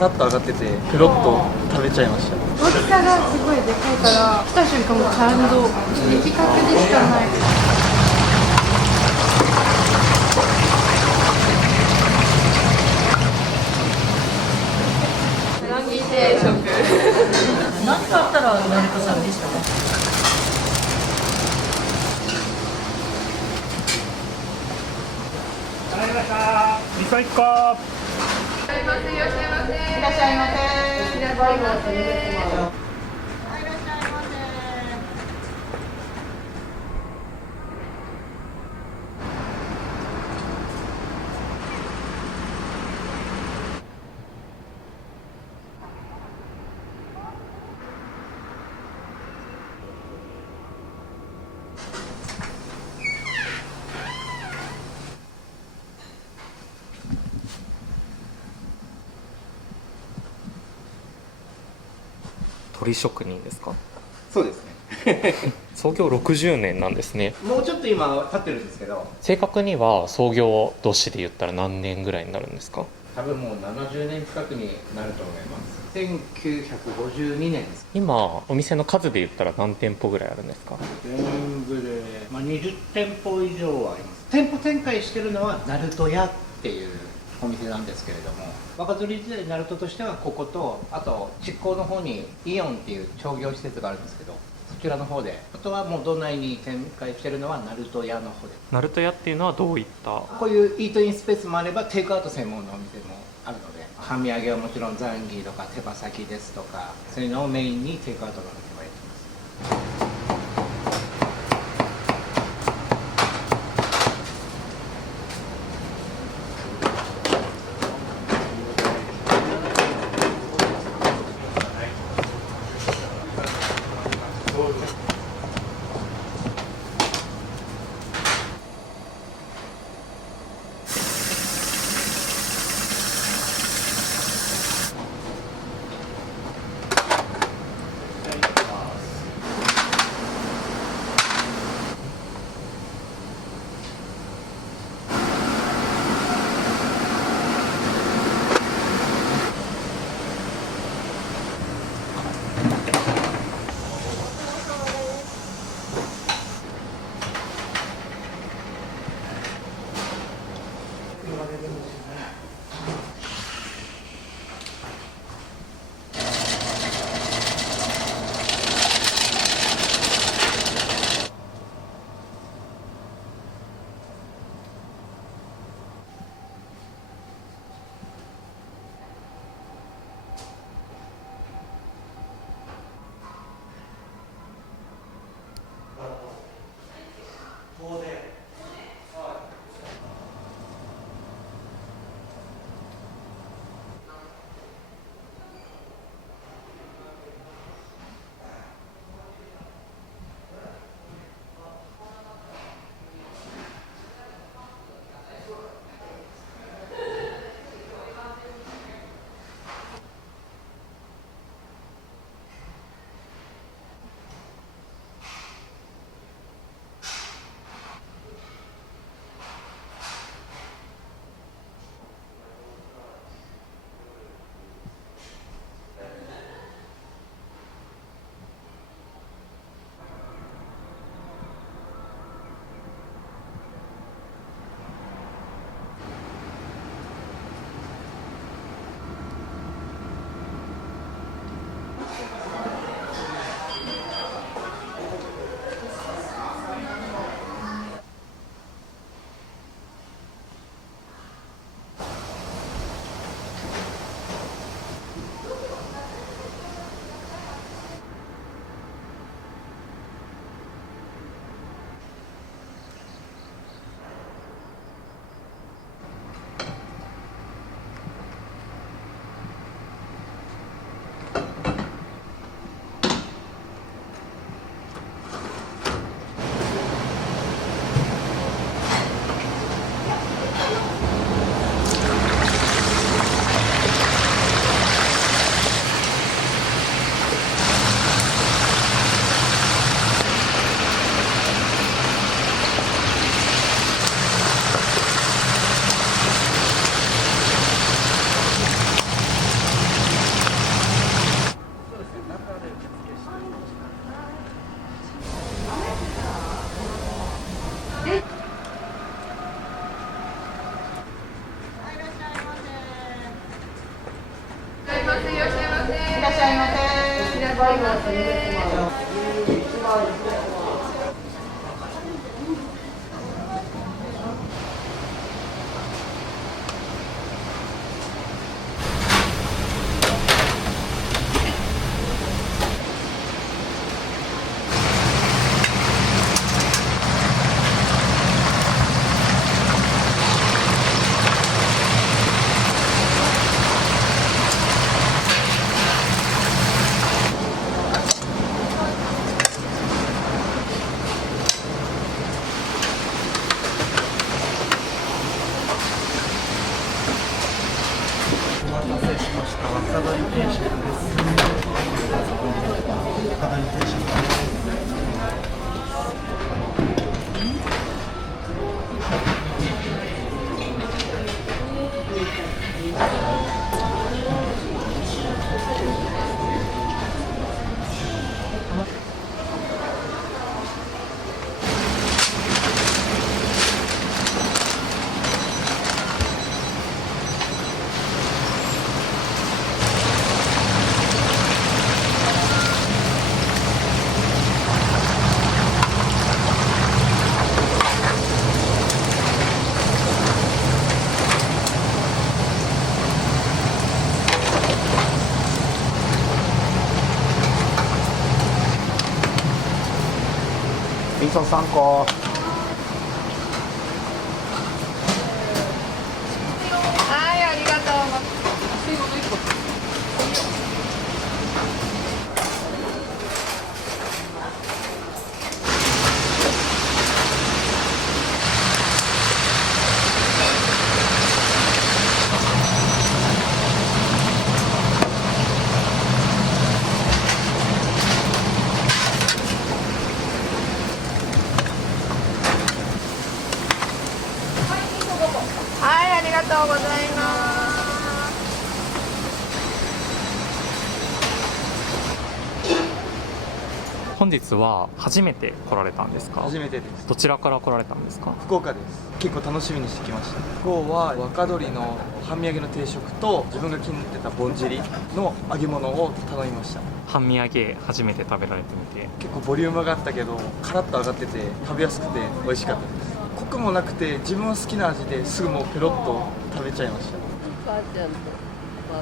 カラッと揚がっててペロッと食べちゃいました。大きさがすごいでかいから来た瞬間もう感動、的確でしかない。難儀定食何かあったら成田さんでしたね。わかりました。味噌1個。いらっしゃいませ。いらっしゃいませ。いらっしゃいませ。鳥職人ですか？そうですね創業60年なんですね。もうちょっと今経ってるんですけど、正確には創業年で言ったら何年ぐらいになるんですか？多分もう70年近くになると思います。1952年です。今お店の数で言ったら何店舗ぐらいあるんですか？全部で、20店舗以上はあります。店舗展開してるのはナルト屋っていうお店なんですけれども、若鳥時代ナルトとしてはここと、あと築港の方にイオンっていう商業施設があるんですけど、そちらの方で、あとはもう道内に展開してるのはナルト屋の方で。ナルト屋っていうのはどういった？こういうイートインスペースもあればテイクアウト専門のお店もあるので、半身揚げはもちろんザンギとか手羽先ですとか、そういうのをメインにテイクアウトのお店もやってます。味噌3個。はい、ありがとう。はい、ありがとうございます。本日は初めて来られたんですか？初めてです。どちらから来られたんですか？福岡です。結構楽しみにしてきました。今日は若鶏の半身揚げの定食と自分が気に入ってたぼんじりの揚げ物を頼みました。半身揚げ初めて食べられてみて、結構ボリュームがあったけどカラッと揚がってて食べやすくて美味しかったです。濃くもなくて自分は好きな味ですぐもうペロッと食べちゃいました。母ちゃんと孫。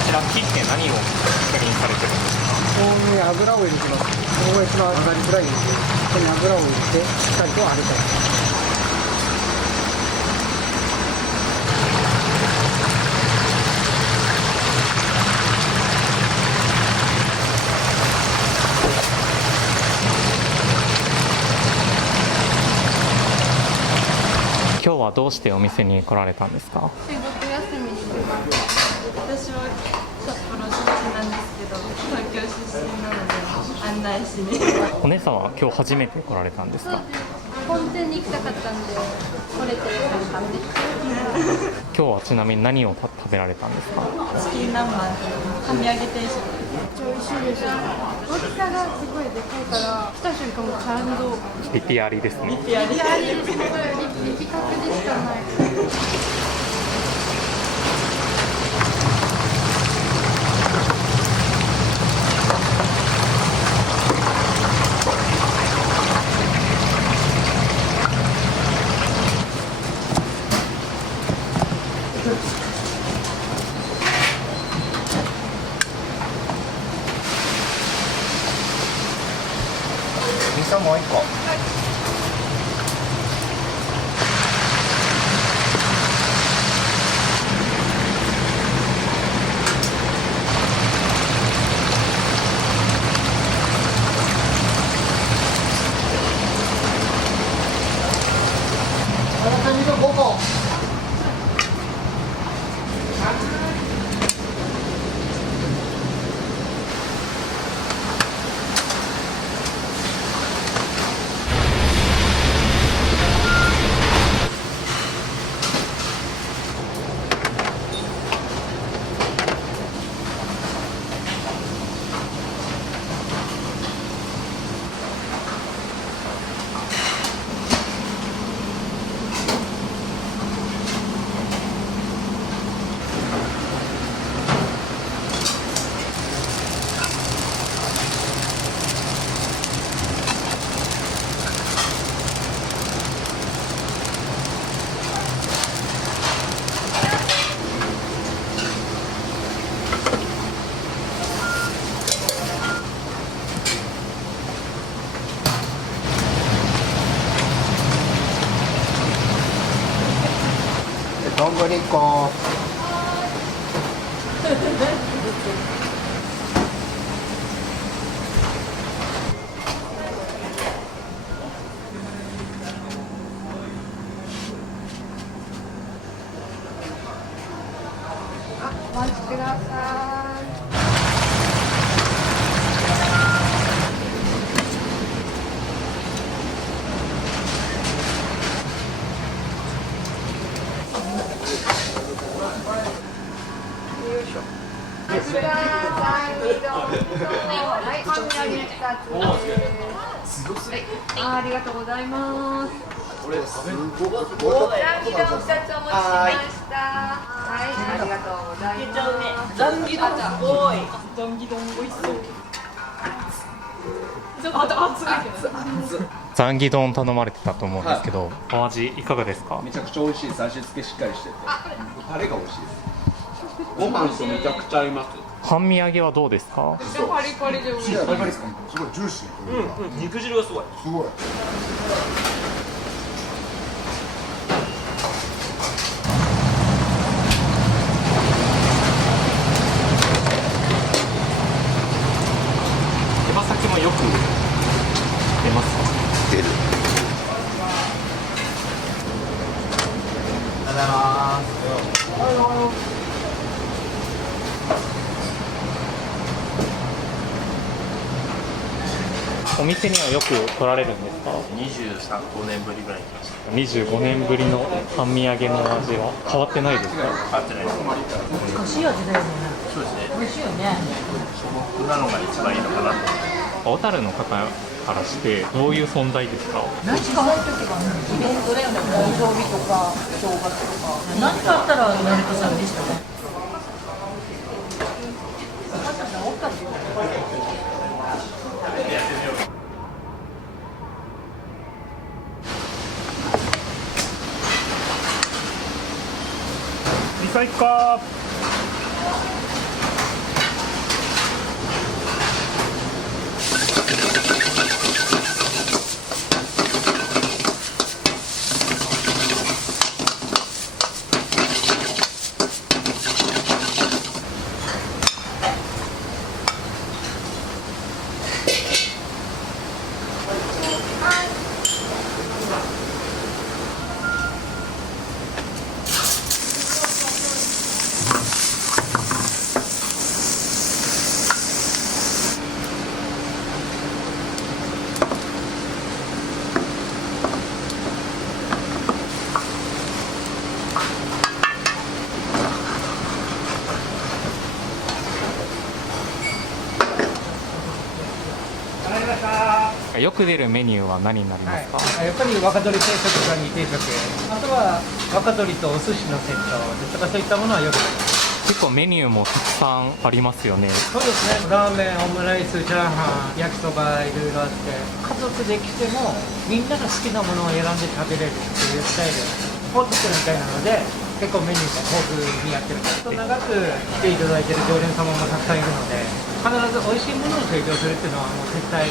こちら切って何を確認されてるんですか？ここに油を入れてます。ここが一番上がりづらいので、ここに油を入れてしっかりと揚げたい。今日はどうしてお店に来られたんですか？仕事休みに来ました。私は札幌出身なんですけど、東京出身なので案内しに。お姉さんは今日初めて来られたんですか？本店に行きたかったんで、これて簡単です。今日はちなみに何を食べられたんですか？チキン南蛮と半身揚げ定食。めっちゃ美味しいです。大きさがすごいでかいから、来た瞬間もう感動。リピありですね。リピありです。リピ格でしかない。味噌もう1個。どんぶり1個。お待ちください。ありがとうございます。残機丼2つお持ちしました。はい、ありがとうございます。残機丼すごい。残機丼美味しそう。ちょっと熱い。ザンギ丼頼まれてたと思うんですけど、お味いかがですか？めちゃくちゃ美味しいです。味付けしっかりしてて、タレが美味しいです。ご飯とめちゃくちゃ合います。半身揚げはどうですか？パリパリで美味しい。すごいジューシー。肉汁がすごい。すごい。手羽先もよく出ますか？出る。ありがとうございます。お店にはよく来られるんですか5年ぶりぐらいに来ました。 ？25年ぶりの半身揚げの味は変わってないですか？変わってないです。難しい味だよね。そうですね。美味しいよね。素朴なのが一番いいのかなと。小樽の方からしてどういう存在ですか？何か入ってばイベントだよね。誕生日とか正月とか。何かあったら成田さんでしたね。味噌1個。よく出るメニューは何になりますか？やっぱり若鶏定食か煮定食、あとは若鶏とお寿司のセットですとか、そういったものはよく出ます。結構メニューもたくさんありますよね。そうですね、ラーメン、オムライス、チャーハン、焼きそば、いろいろあって、家族で来てもみんなが好きなものを選んで食べれるっていうスタイルを作るみたいなので、結構メニューが豊富にやってるんです。長く来ていただいてる常連様もたくさんいるので、必ず美味しいものを提供するっていうのはもう絶対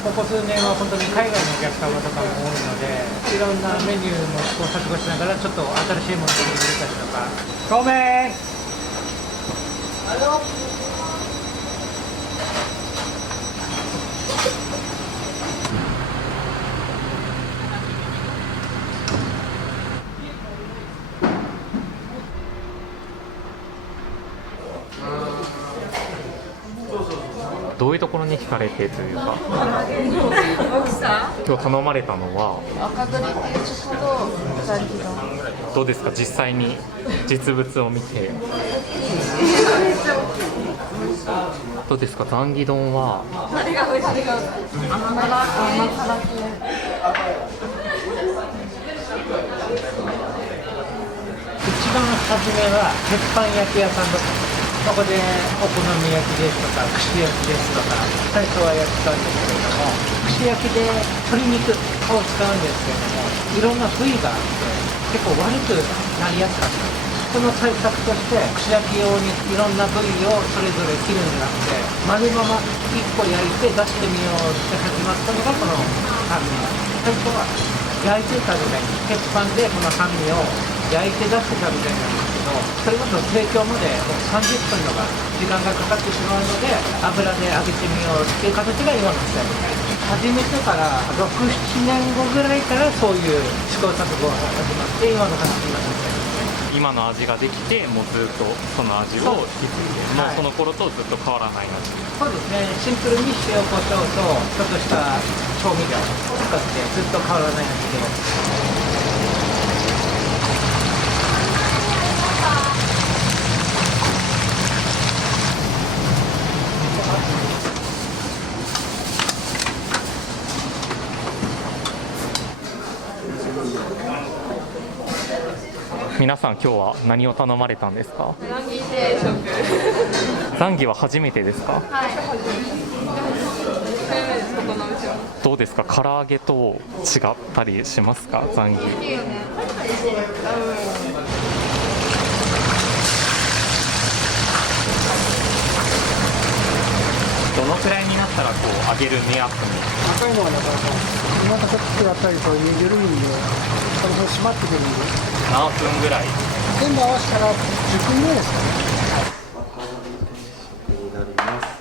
ここ数年は本当に海外のお客様とかも多いので、いろんなメニューも試行錯誤しながらちょっと新しいものを取り入れたりとか。そうめん。どういうところに惹かれてというか、大きさ、今日頼まれたのは赤鶏定食と残機丼。どうですか？実際に実物を見てどうですか？ザンギ丼は何が美味しいか。甘辛系。一番初めは鉄板焼き屋さんだったんです。そこでお好み焼きですとか串焼きですとか最初はやってたんですけれども、串焼きで鶏肉を使うんですけれども、いろんな部位があって結構悪くなりやすかった。その対策として串焼き用にいろんな部位をそれぞれ切るんじゃなくて、丸まま1個焼いて出してみようって始まったのがこの半身。最初は焼いてた時に鉄板でこの半身を焼いて出してたみたいなんですけど、それこそ提供までもう30分とか時間がかかってしまうので、油で揚げてみようっていう形が今のスタイルです。始めてから6、7年後ぐらいからそういう試行錯誤が始まって今の形になってます。今の味ができて、もうずっとその味を引き継いで、もうその頃とずっと変わらない味。そうですね、シンプルに塩コショウとちょっとした調味料を使ってずっと変わらない味で。皆さん今日は何を頼まれたんですか？ザンギ定食。ザンギは初めてですか？はい。1回目ですここのお店も。どうですか？唐揚げと違ったりしますか？ザンギ。いいよね。どのくらいになったらこう揚げる目安に？赤いのがなかなかまたちょっとやったりと緩むんで、その辺締まってくるんで、何分ぐらい？全部合わせたら10分ぐらいですかね。になります。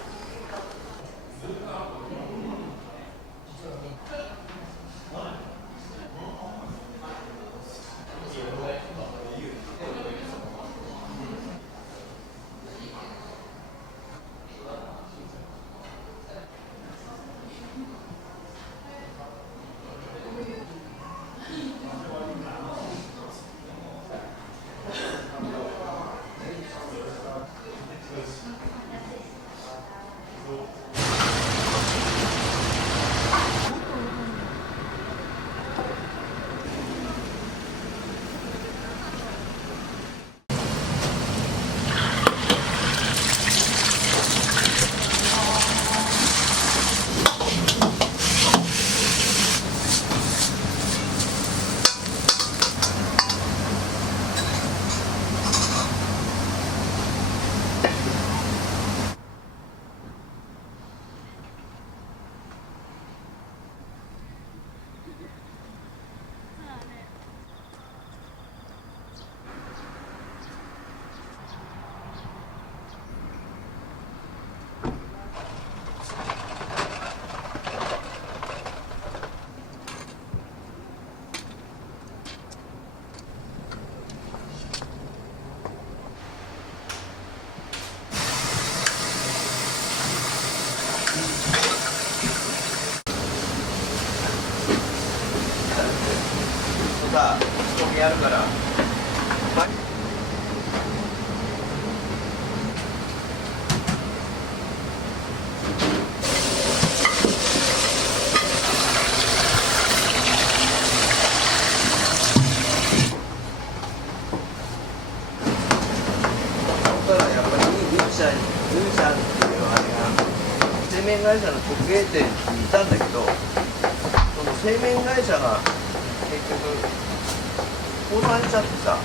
さ、仕込みやるから。やっぱりルーシャンっていうあれが製麺会社の直営店にいたんだけど、その製麺会社が結局倒産しちゃってさ、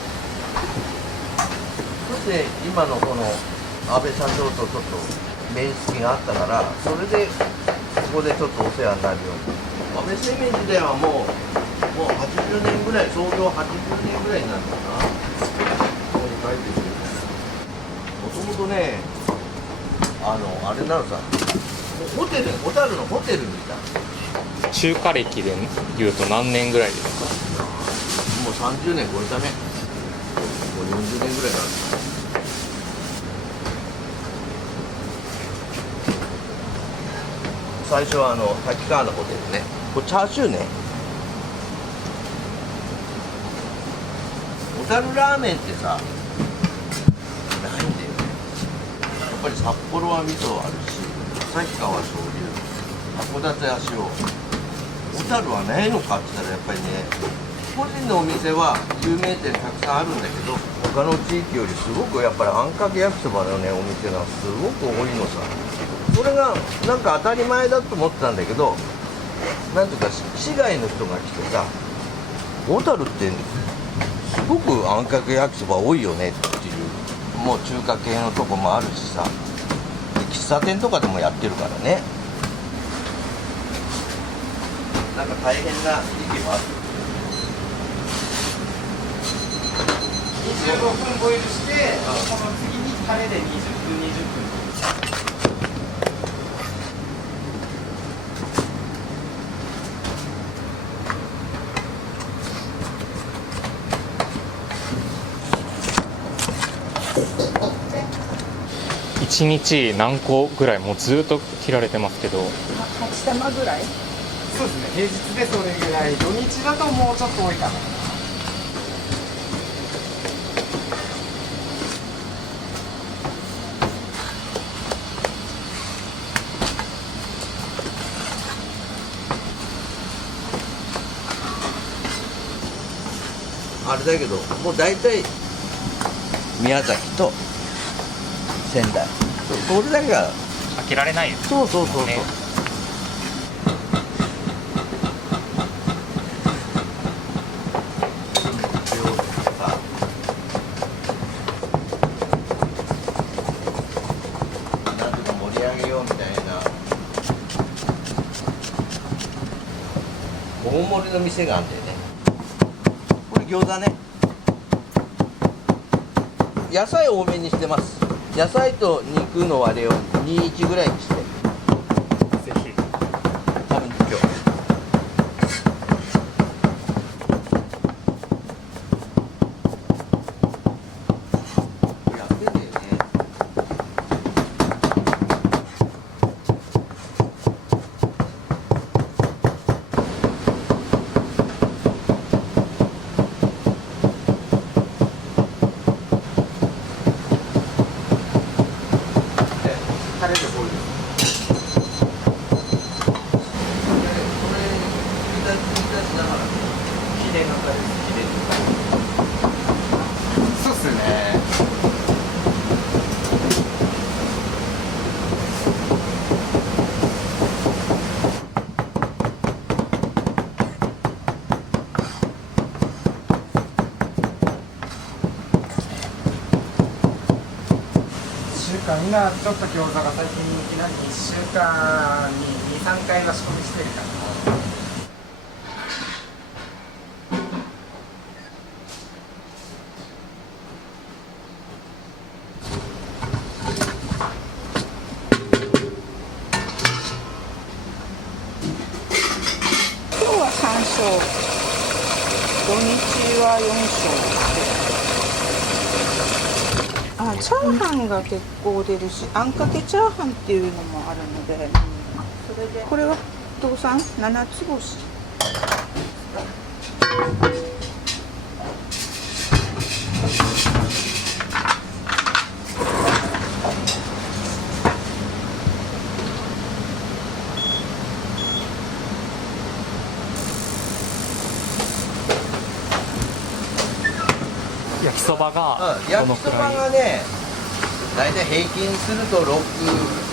そして今のこの安倍社長とちょっと面識があったから、それでここでちょっとお世話になるように。安倍製麺自体はもう80年ぐらい、創業80年ぐらいになるのかな。ここに書いてる。もともとね、あれなのさ、ホテル、小樽のホテルみたいな。中華歴で言うと何年ぐらいですか？もう30年超えたね。もう40年ぐらいになる。最初は滝川のホテルね。これチャーシューね。小樽ラーメンってさ、ないんだよね。やっぱり札幌は味噌あるし、旭川は醤油、函館は塩。小樽はないのかって言ったらやっぱりね、個人のお店は有名店たくさんあるんだけど、他の地域よりすごくやっぱりあんかけ焼きそばのねお店がすごく多いのさ。それがなんか当たり前だと思ってたんだけど、なんていうか市外の人が来てさ、小樽ってすごくあんかけ焼きそば多いよねっていう、もう中華系のとこもあるしさ、で喫茶店とかでもやってるからね。なんか大変な時期もある。分ボイルしてその次にタレで20分1日何個ぐらいもうずっと切られてますけど、8玉ぐらい。そうですね、平日でそれぐらい、土日だともうちょっと多いかな。あれだけどもう大体宮崎と仙台それだけが開けられないですそうそうそうそう、ね。なんとか盛り上げようみたいな大盛りの店があるんだよね。これ餃子ね、野菜多めにしてます。野菜と肉の割れを21ぐらいにして、ぜひ。多分今日やってんだよね。タレでボイル。そうっすね。今ちょっと餃子が最近人気なんで1週間に2、3回は仕込みしてるかな。今日は3勝、土日は4勝。チャーハンが結構出るし、あんかけチャーハンっていうのもあるので、それでこれはお父さん7つ星。焼きそばが焼きそばがね大体平均すると6、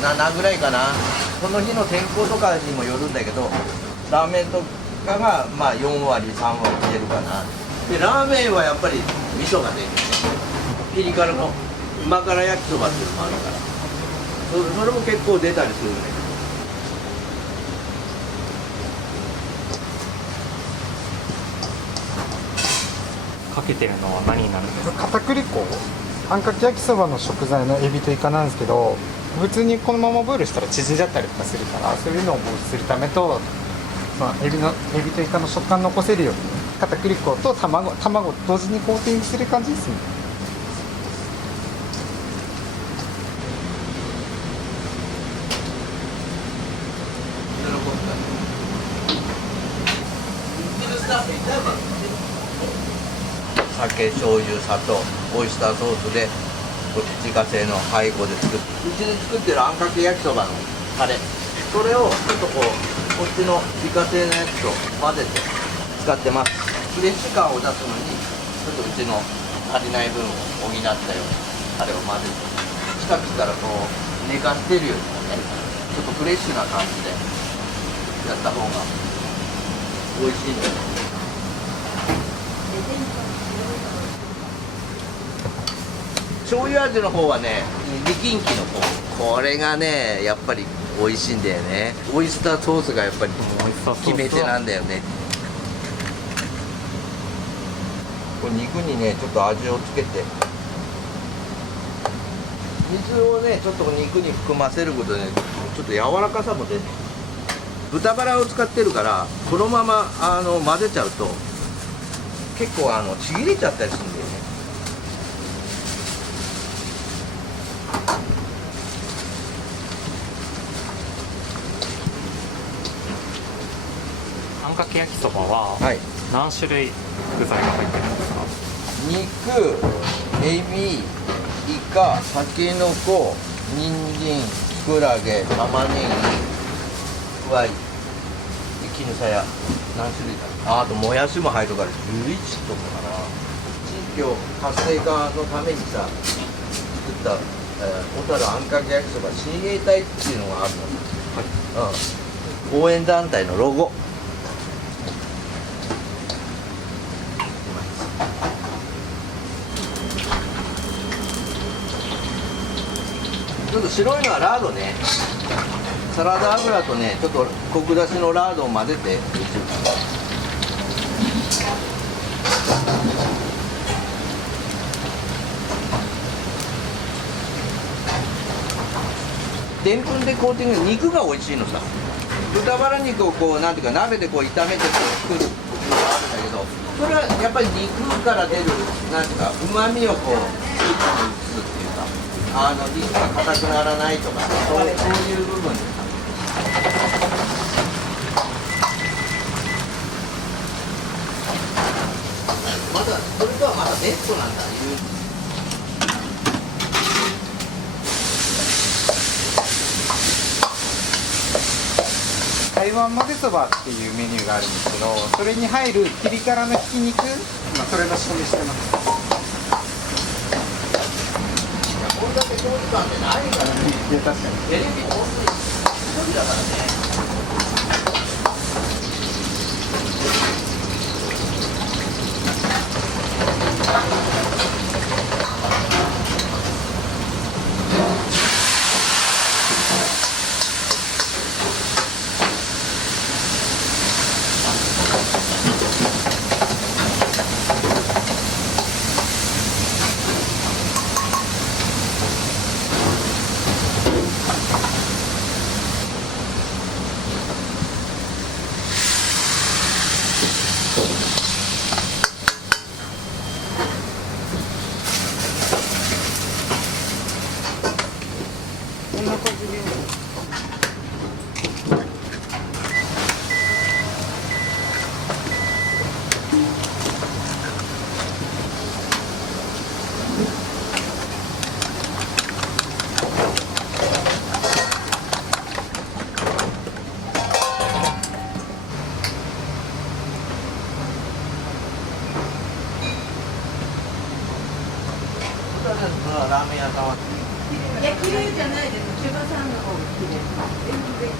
7ぐらいかな。その日の天候とかにもよるんだけど、ラーメンとかがまあ4割3割出るかな。でラーメンはやっぱり味噌が出るね。ピリ辛の旨辛焼きそばっていうのもあるからそれも結構出たりするんだけど、かけてるのは何になるんですか？片栗粉、あんかけ焼きそばの食材のエビとイカなんですけど、普通にこのままボイルしたら縮んじゃったりとかするから、そういうのを防止するためと、エビとイカの食感残せるように片栗粉と卵同時にコーティングする感じですね。酒、醤油、砂糖、オイスターソースで自家製の配合で作って、うちで作ってるあんかけ焼きそばのタレ、それをちょっとこっちの自家製のやつと混ぜて使ってます。フレッシュ感を出すのにちょっとうちの足りない分を補ったようなタレを混ぜて、近くからこう寝かしてるよりもね、ちょっとフレッシュな感じでやった方が美味しいんだよ。醤油味の方はね、力んきの方、これがねやっぱり美味しいんだよね。オイスターソースがやっぱり決め手なんだよね。これ肉にねちょっと味をつけて、水をねちょっと肉に含ませることで、ね、ちょっと柔らかさも出て、豚バラを使ってるからこのまま混ぜちゃうと結構ちぎれちゃったりするんだよね。あんかけ焼きそばははい、何種類具材が入ってるんですか？肉、エビ、イカ、タケノコ、人参、キクラゲ、玉ねぎ、くわい、絹さや、何種類だ。あともやしも入るから11とかかな。地域を活性化のためにさ作った、小樽あんかけ焼きそば親衛隊っていうのがあるの、応援団体のロゴ。ちょっと白いのはラードね。サラダ油とねちょっとコク出しのラードを混ぜて。でんぷんでコーティング、肉が美味しいのさ。豚バラ肉をこうなんていうか鍋でこう炒めてこう作るのがあるんだけど、それはやっぱり肉から出るなんていうか旨味をこうスープに移すっていうか、肉が硬くならないとか、そういう部分でさ。まだそれとはまだ別個なんだ。台湾混ぜそばっていうメニューがあるんですけど、それに入るピリ辛のひき肉、それの仕込みしてます。これだけ長時間ってないからね。いや確かにテレビ本当に一人だからね。こんな感じでいいの？ラーメン屋さんは。いや、綺麗じゃないです。千葉さんの方が綺麗。全然。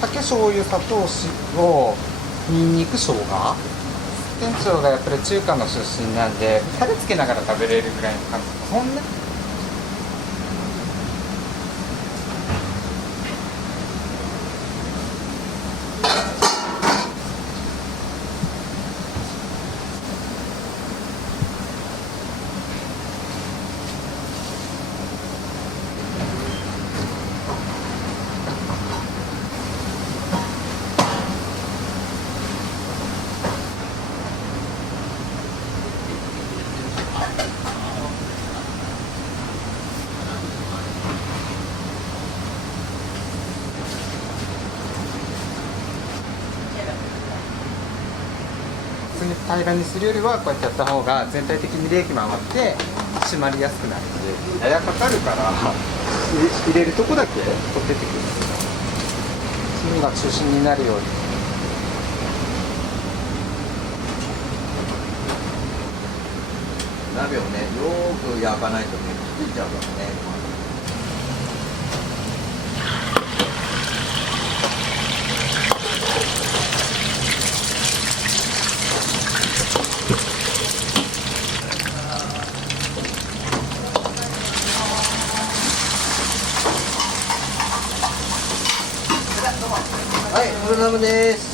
酒、醤油、砂糖、塩、にんにく、生姜。店長がやっぱり中華の出身なんで、タレつけながら食べれるぐらいの感じ。そんな普通に平らにするよりはこうやってやった方が全体的に冷気回って締まりやすくなるんで、あやかかるから入れるとこだけこう出てくるんですよ。そういうのが中心になるように。鍋をねよーく焼かないとねくっついちゃうからね。ごちそうさまです。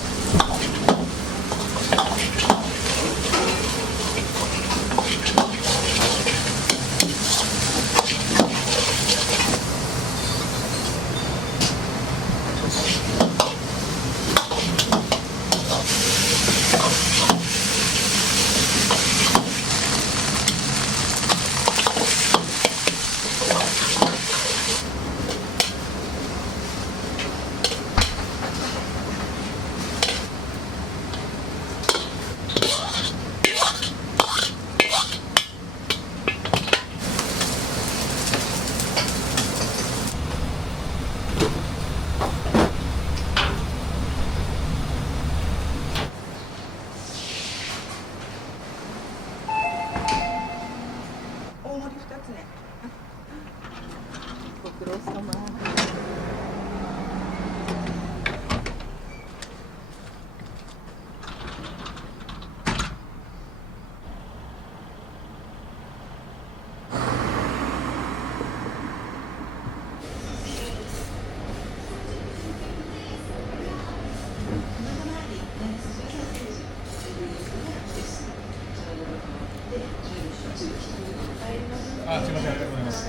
大盛り2つね。ご苦労様。あ、すみません、ありがとうございます。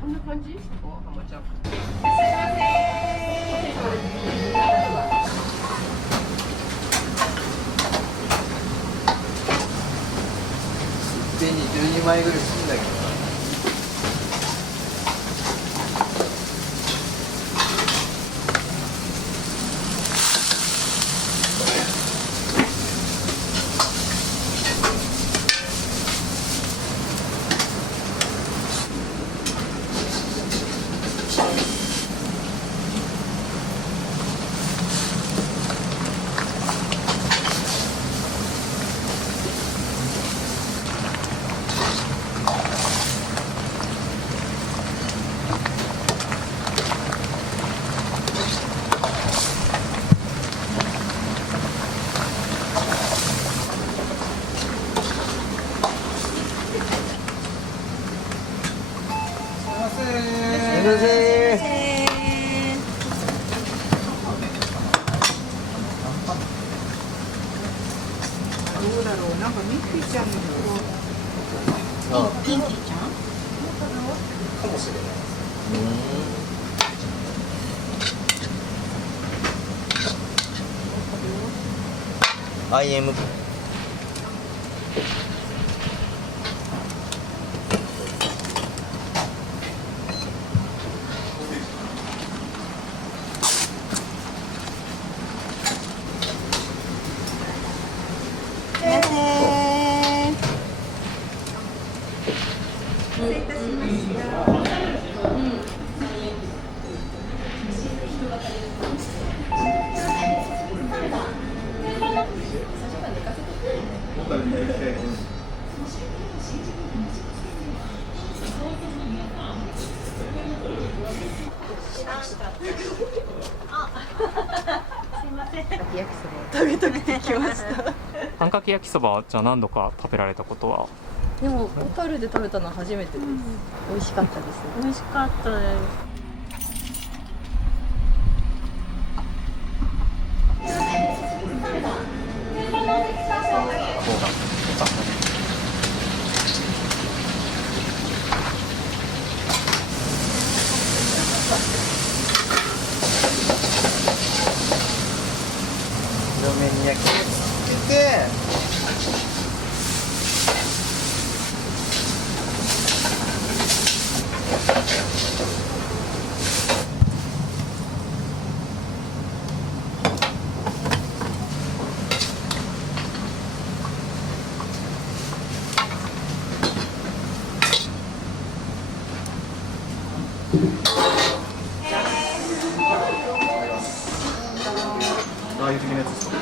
こんな感じ？ハマちゃん。いっぺんに12枚ぐらいするんだけどな。すいません。どうだろう、なんかミッフィーちゃんのあ、ピンキーちゃんかもしれない。IM。食べたくて来ました。あんかけ焼きそばはじゃあ何度か食べられたことは？でも小樽で食べたのは初めてです。美味しかったです。美味しかったです。両面に焼き目つけて。ああいう的なやつですか。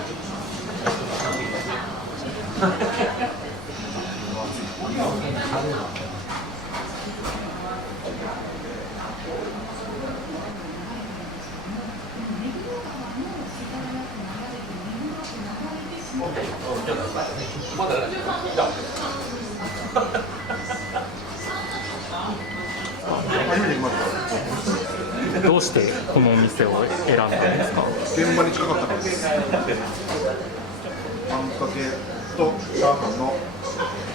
どうしてこのお店を選んだんですか？現場に近かったからです。あんかけとチャーハンの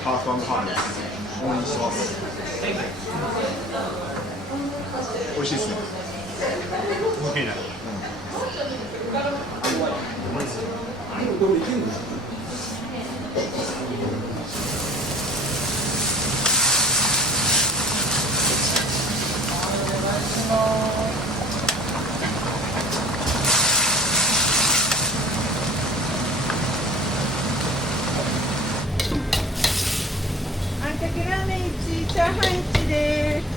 ハーフ&ハーフ応援します。美味しいですね。大きいね。これいけるんですか？あんかけラーメン1、チャーハン1です。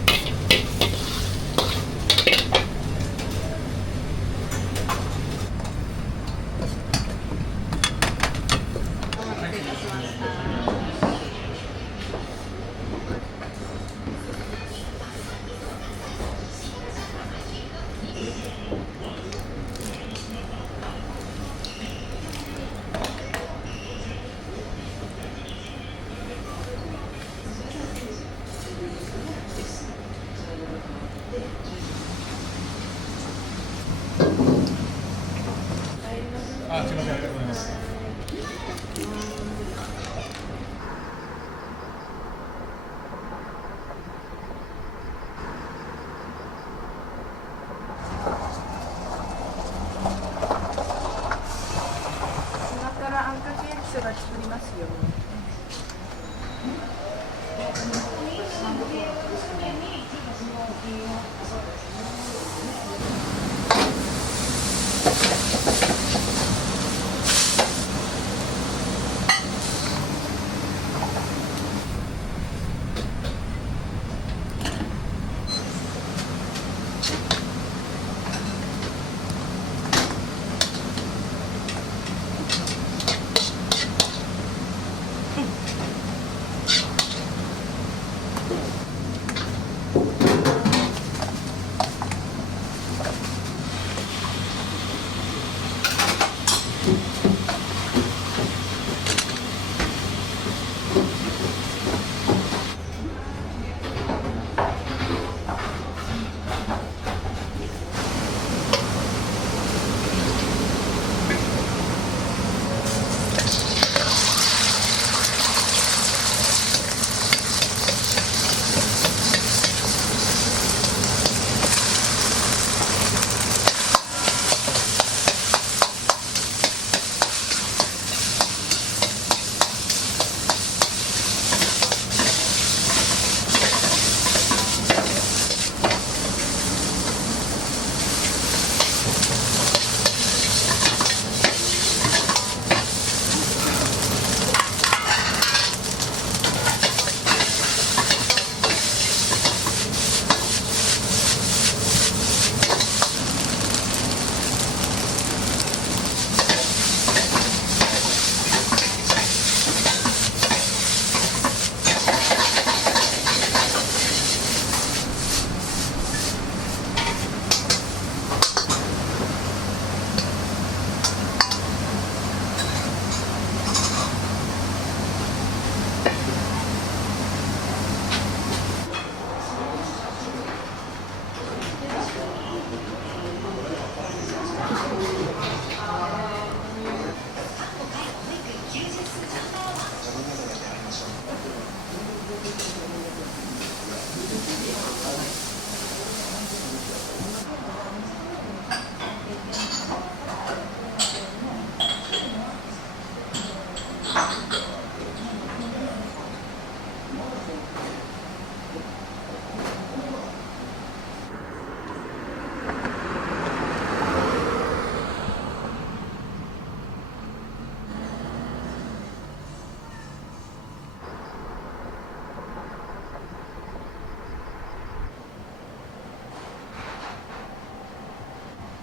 あ、すみません、ありがとうございます。今からあんかけ焼きそば作りますよ。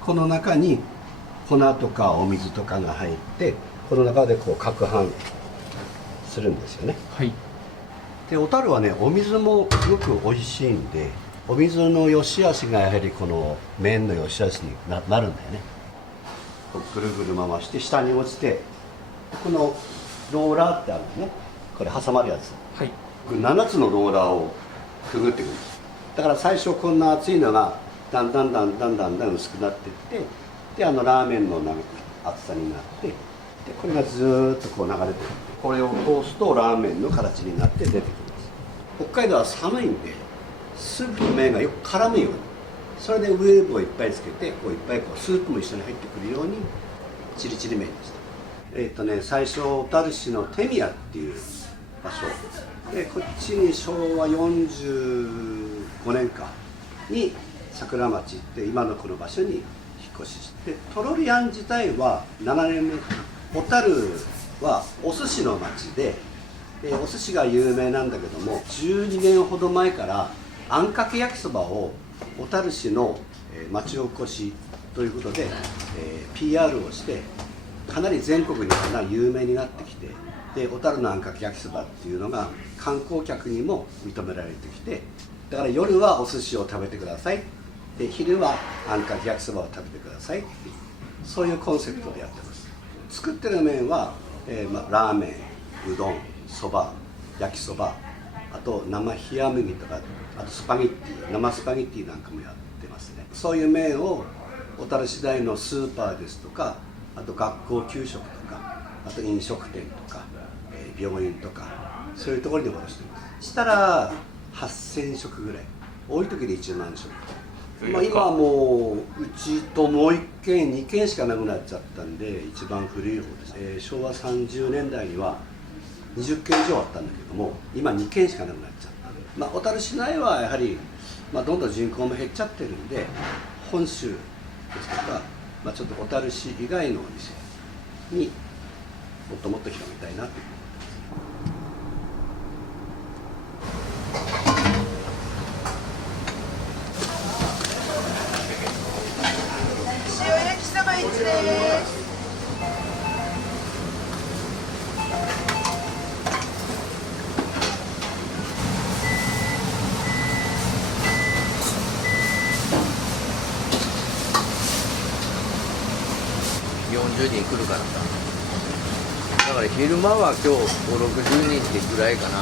この中に粉とかお水とかが入ってこの中でこう攪拌するんですよね。はい。で小樽はねお水もすごく美味しいんでお水の良し悪しがやはりこの麺の良し悪しになるんだよね。ぐるぐる回して下に落ちてこのローラーってあるのね、これ挟まるやつ、はい、これ7つのローラーをくぐっていくんです。だから最初こんな厚いのがだんだん薄くなっていって、でラーメンの厚さになって、でこれがずーっとこう流れていって、これを通すとラーメンの形になって出てきます。北海道は寒いんでスープと麺がよく絡むように、それでウェーブをいっぱいつけてこういっぱいこうスープも一緒に入ってくるようにチリチリ麺でした。最初小樽市の手宮っていう場所で、こっちに昭和45年かに桜町って今のこの場所に引っ越しして、トロリアン自体は7年目かな。小樽はお寿司の町で、お寿司が有名なんだけども、12年ほど前からあんかけ焼きそばを小樽市の町おこしということで、PR をしてかなり全国に有名になってきて、で小樽のあんかけ焼きそばっていうのが観光客にも認められてきて、だから夜はお寿司を食べてください、で昼はあんかけ焼きそばを食べてくださいっていう、そういうコンセプトでやってます。作ってる麺は、ラーメン、うどん、そば、焼きそば、あと生冷麦とか、あとスパゲッティ、生スパゲッティなんかもやってますね。そういう麺を小樽市内のスーパーですとか、あと学校給食とか、あと飲食店とか、病院とか、そういうところに卸してます。したら8000食ぐらい、多い時で1万食。今はもううちともう1軒2軒しかなくなっちゃったんで一番古い方です。昭和30年代には20軒以上あったんだけども、今2軒しかなくなっちゃった。小樽市内はやはり、どんどん人口も減っちゃってるんで、本州ですとか、ちょっと小樽市以外のお店にもっともっと広めたいなという。塩焼きそば1です。40人来るからさ、だから昼間は今日5、60人ってぐらいかな。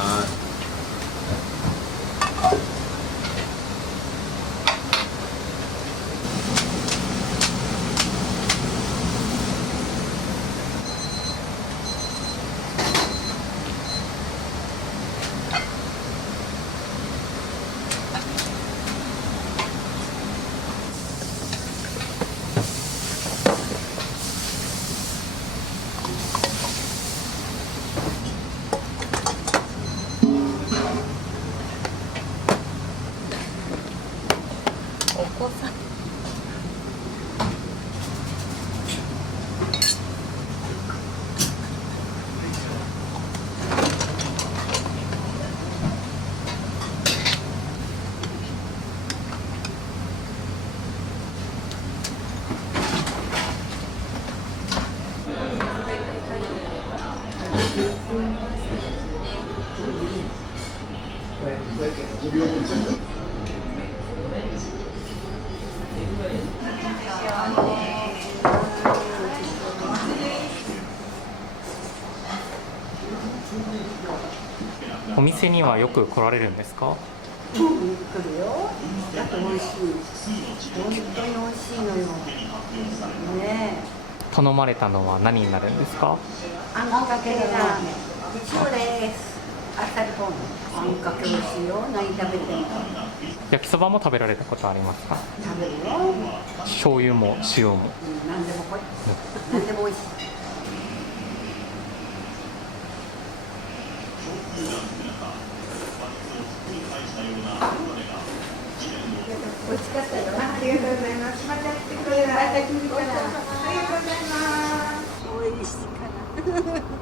お店にはよく来られるんですか？来るよ。だって美味しい。本当に美味しいのよ。ねえ。頼まれたのは何になるんですか？あんかけラーメン。塩です。あっさりポン。あんかけ美味しいよ。何食べても。焼きそばも食べられたことありますか？食べるよ。醤油も塩も。何でも来い。何でも美味しい。美味しかったよ。ありがとうございます。また来てくれる。また来てくれる。ありがとうございます。美味しいかな。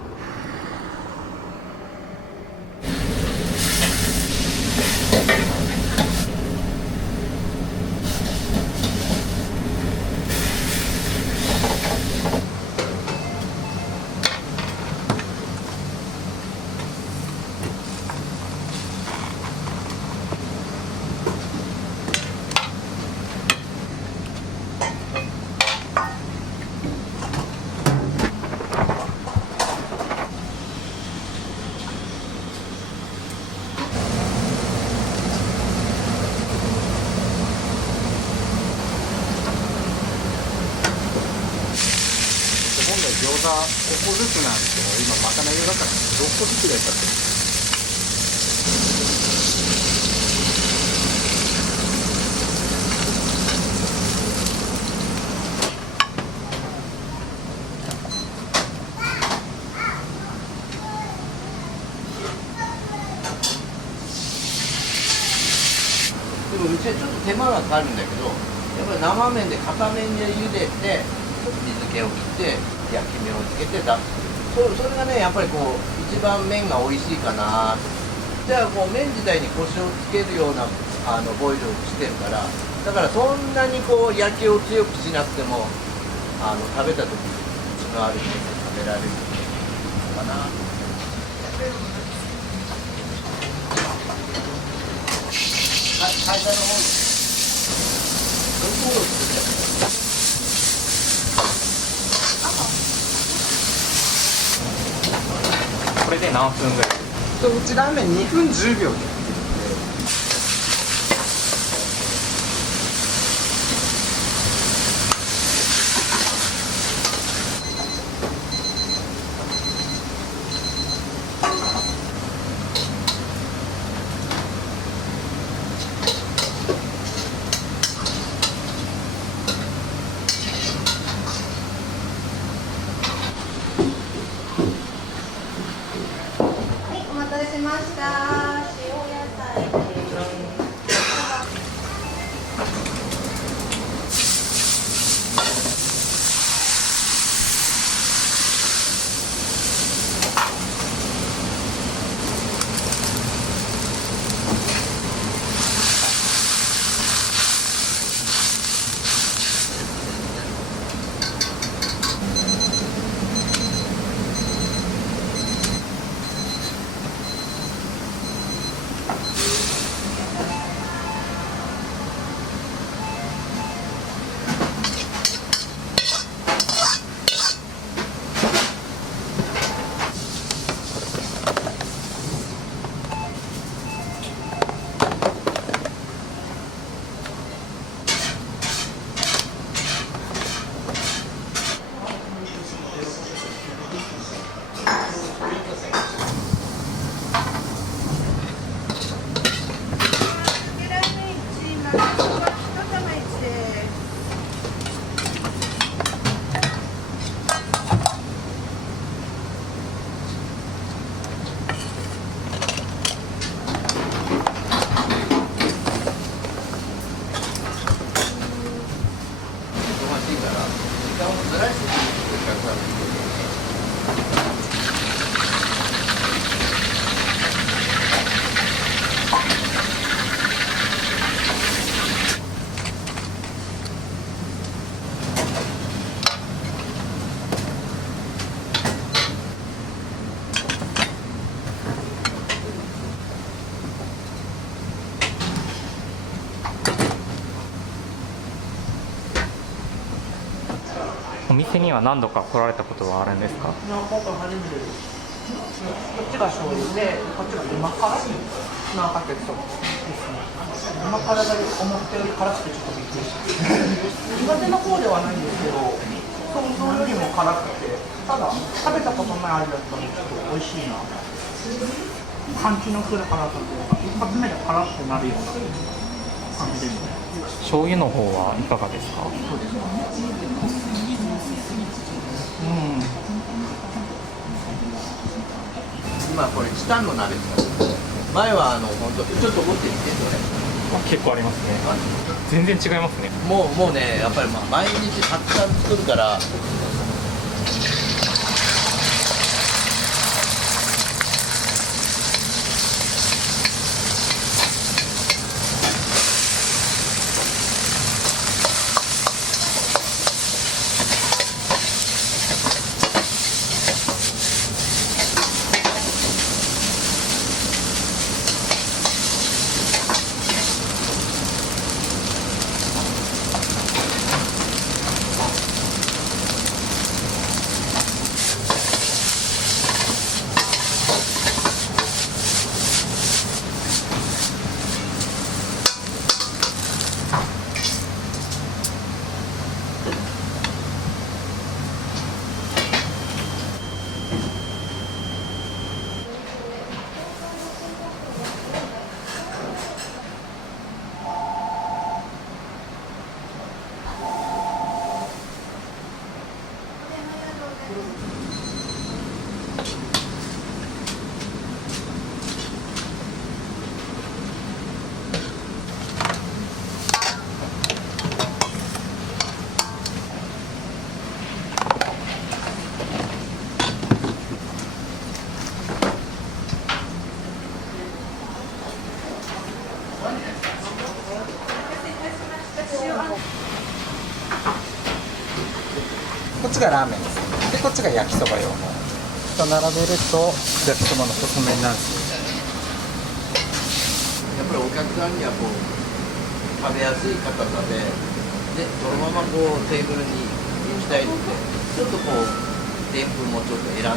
が5個ずつなんですけど、今まかない用だから6個ずつ入れちゃってる。でもうちはちょっと手間がかかるんだけど、やっぱり生麺で片面で茹でて水気を切って焼き目をつけて出す。それがねやっぱりこう一番麺が美味しいかな。じゃあこう麺自体にコシをつけるようなボイルをしてるから、だからそんなにこう焼きを強くしなくても食べた時にコシのある麺が食べられるかな。会社の方にどこを作っちゃうこれで何分ぐらい？うちラーメン2分10秒で。お待たせしました。塩野菜です。お店には何度か来られたことはあるんですか？今回初めてです。こっちが醤油で、こっちが今からツナかけそばですね。今からだけ思ったより辛くてちょっとびっくりした。苦手な方ではないんですけど、想像よりも辛くて、ただ食べたことない味だったのでちょっと美味しいな。パンチのくる辛さというか、一発目で辛くなるような感じですね。醤油の方はいかがですか？今これチタンの鍋使ってます。前は本当ちょっと持ってみてそれ。結構ありますね。全然違いますね。もうねやっぱり毎日たくさん作るから。こっちがラーメンです。でこっちが焼きそば用の。と並べると焼きそばの細麺なんですよ。やっぱりお客さんにはこう食べやすい硬さで、そのままこうテーブルに行きたいので、ちょっとこうでんぷんもちょっと選んで、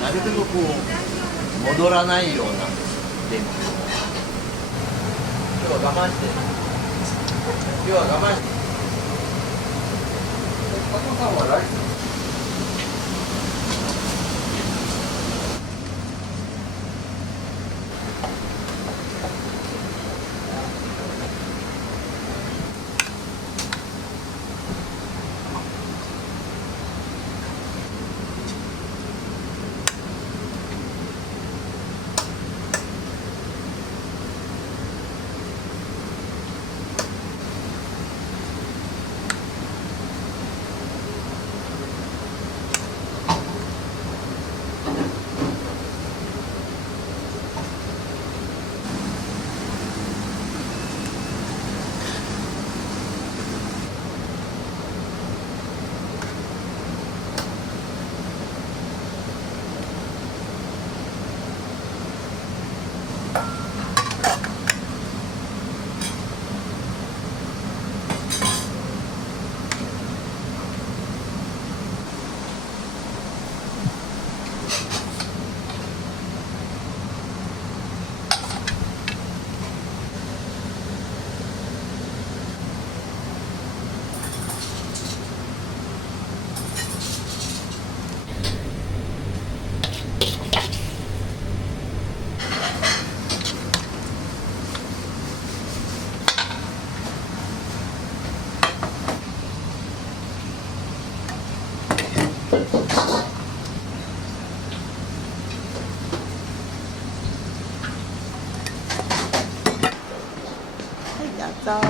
なるべくこう戻らないようなでんぷんを今日は我慢して、今日は我慢して。加藤さんはライス。どうぞ。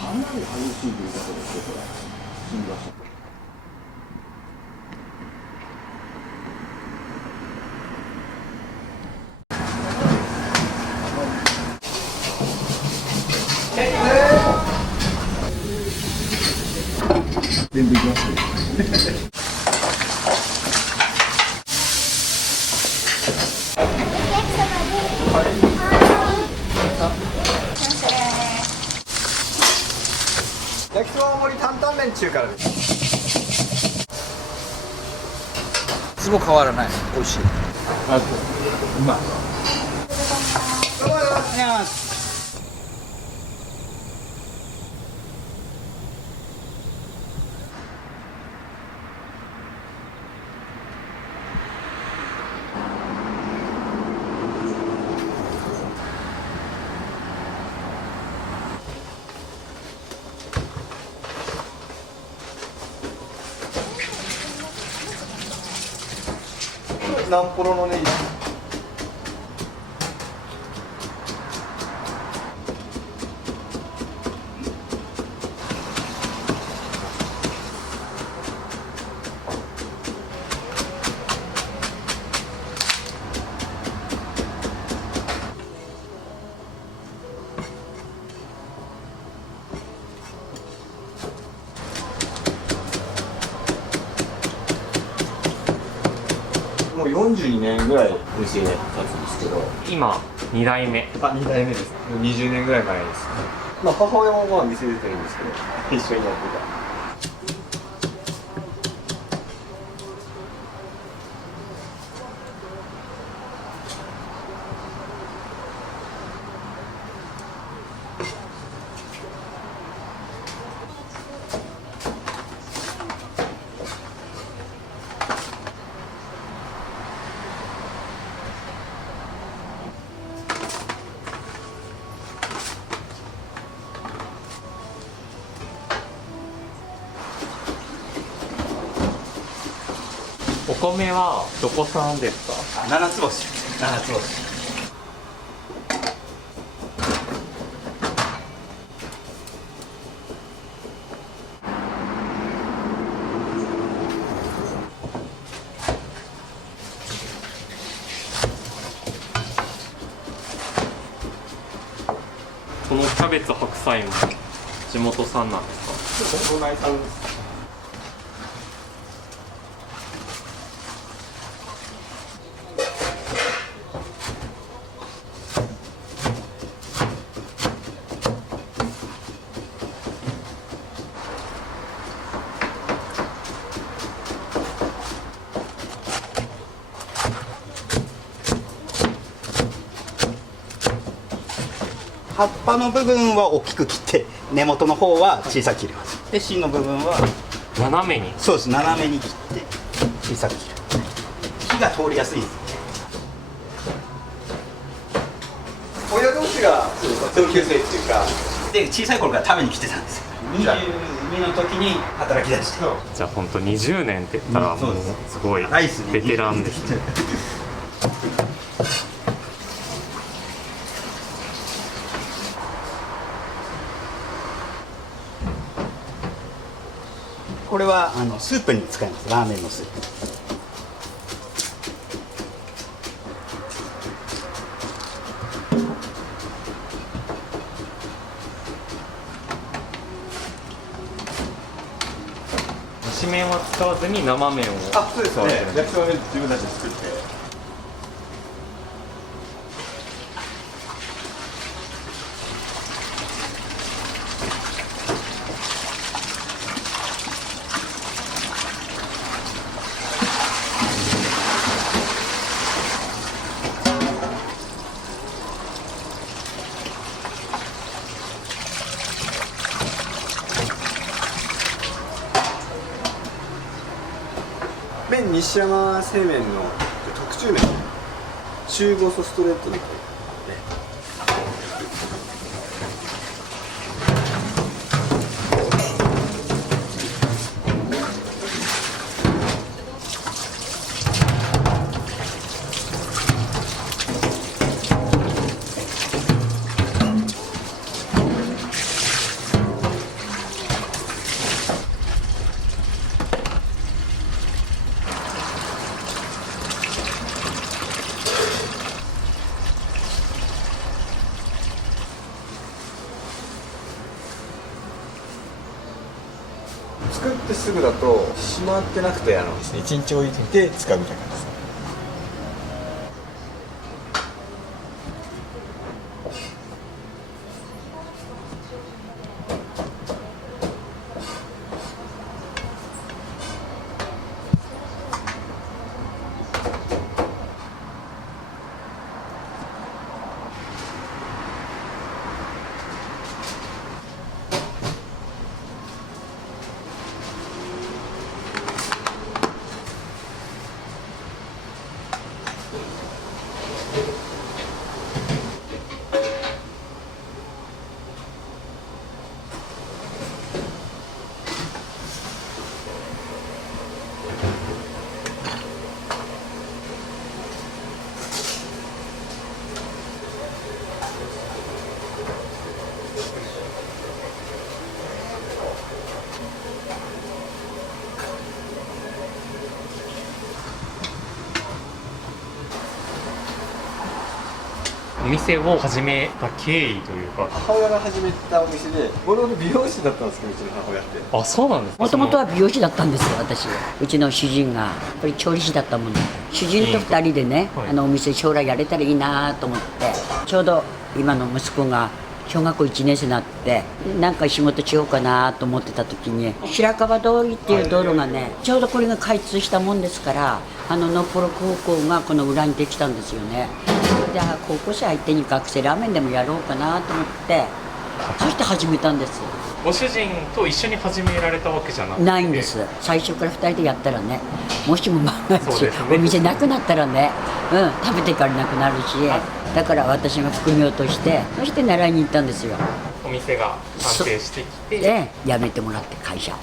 かなり激しいということですよ、これ。新橋。全部いきます。焼きそば大盛り担々麺中からです。いつも変わらない。美味しい。あ、うまい。おはようございます。ナンポロのネギ。もう42年ぐらいお店に立つんですけど、今2代目。2代目です。もう20年ぐらい前です。まあ母親もまあ店出てるんですけど、一緒にやってた。お米はどこ産ですか？七つ星。七つ星。このキャベツ白菜も地元産なんですか？都内産です。葉っぱの部分は大きく切って根元の方は小さく切ります。で芯の部分は斜めに。そうです。斜めに切って小さく切る。火が通りやすいです。親同士が同級生っていうかで小さい頃から食べに来てたんですよ。22の時に働き出して。じゃあ本当20年って言ったらもうすごいベテランですね。これはスープに使います。ラーメンのスープ。蒸し麺は使わずに生麺を。あ、そうですね。焼きそば麺自分たちで作って。麺西山製麺の特注麺、中細ストレートの作ってすぐだとしまってなくて1日置いて使うみたいな感じです。お店を始めた経緯というか。母親が始めたお店で、もともと美容師だったんですけど、うちの母親って。あ、そうなんですか。もともとは美容師だったんですよ、私。うちの主人がやっぱり調理師だったもんで、主人と2人でね、お店将来やれたらいいなと思って、ちょうど今の息子が小学校1年生になって、なんか仕事しようかなと思ってた時に、白川通りっていう道路がね、ちょうどこれが開通したもんですから、のっぽろ高校がこの裏にできたんですよね。で、高校生相手に学生ラーメンでもやろうかなと思って、そして始めたんです。ご主人と一緒に始められたわけじゃなくて。ないんです。最初から2人でやったらね、もしも万が一、お店なくなったらね、食べていかれなくなるし、だから私が副業として、そして習いに行ったんですよ。お店が安定してきて。で、辞めてもらって会社。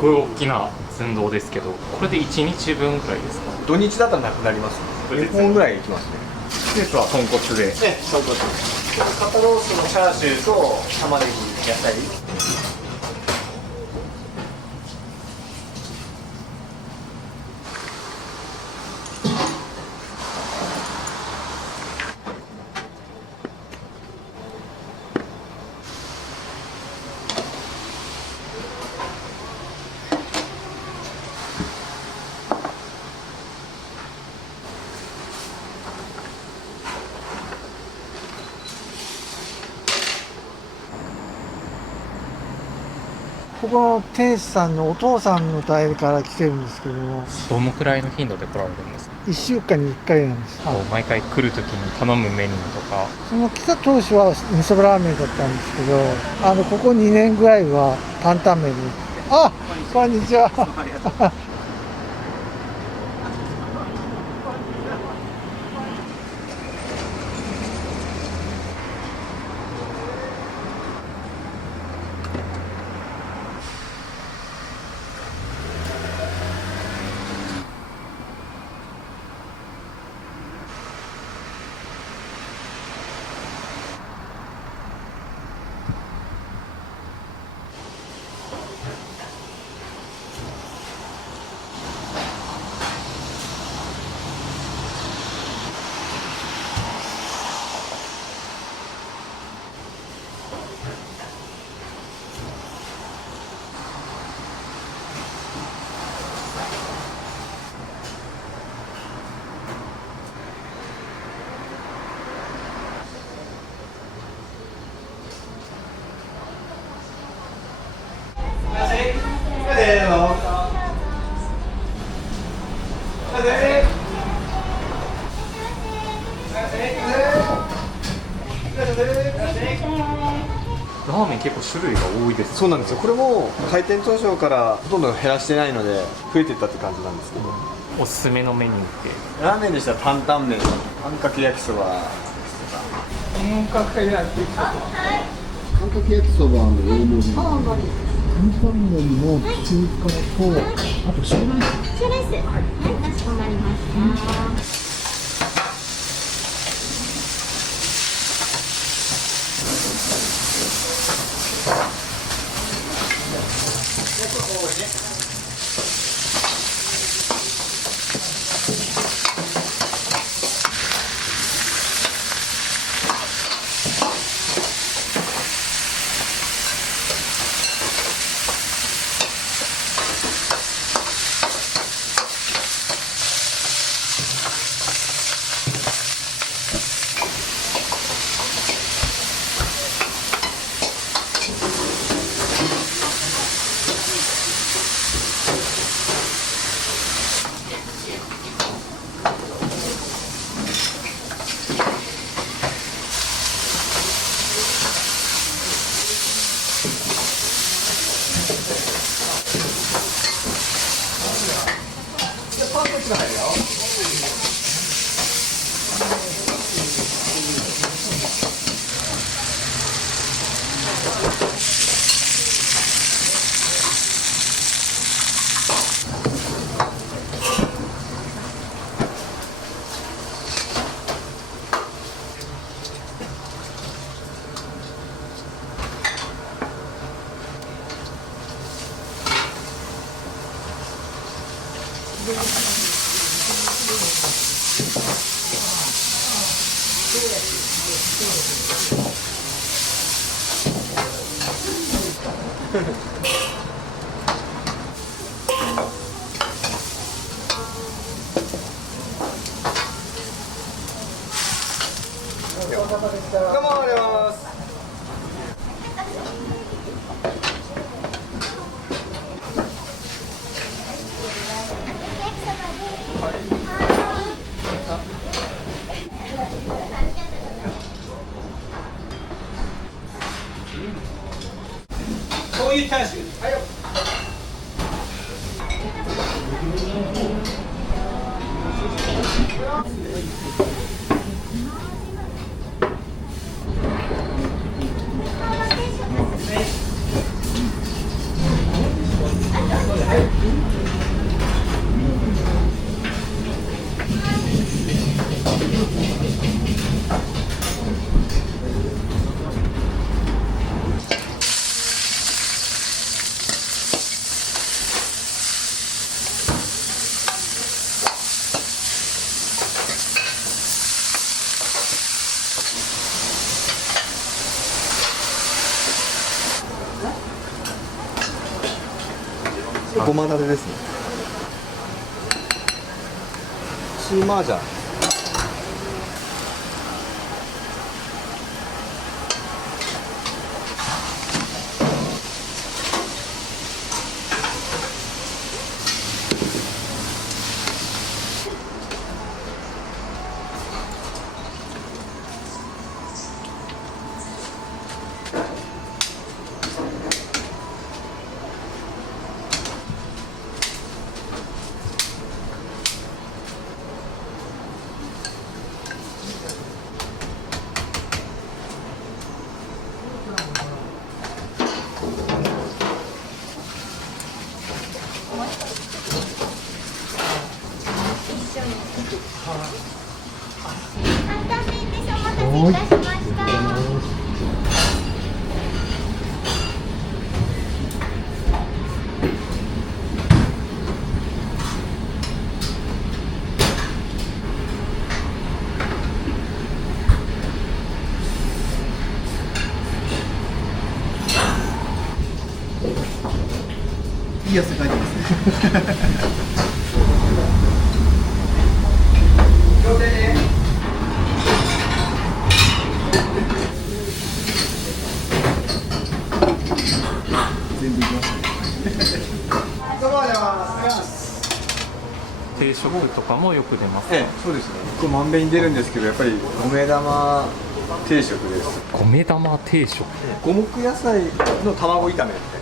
ごい大きな寸胴ですけど、これで1日分ぐらいですか？土日だったらなくなりますね。2本ぐらいいきますね。季節は豚骨で。豚骨。肩ロースのチャーシューと玉ねぎ、野菜。ここの店主さんのお父さんの代から来てるんですけども、どのくらいの頻度で来られるんですか1週間に1回なんです。毎回来るときに頼むメニューとか。その来た当初は味噌ラーメンだったんですけど、ここ2年ぐらいは担々麺に。あ、こんにちは。ラーメン結構種類が多いですね。そうなんですよ。これも開店当初からほとんど減らしてないので増えていったって感じなんですけど、おすすめのメニューって？ラーメンでしたら担々麺、あんかけ焼きそばですとか。本格的なってきた。あんかけ焼きそばの大盛り。担々麺の中華と、あと塩ライス。塩ライス。はい、かしこまりました。どうもありがとうございます。こういうチャーシュー。はいよ。ごまだれですね。シーマージャン。いい汗かいてますね。全部いきましたね。定食とかもよく出ますか？そうですね。これまんべんに出るんですけど、やっぱり米玉定食です。米玉定食。五目野菜の卵炒めですね。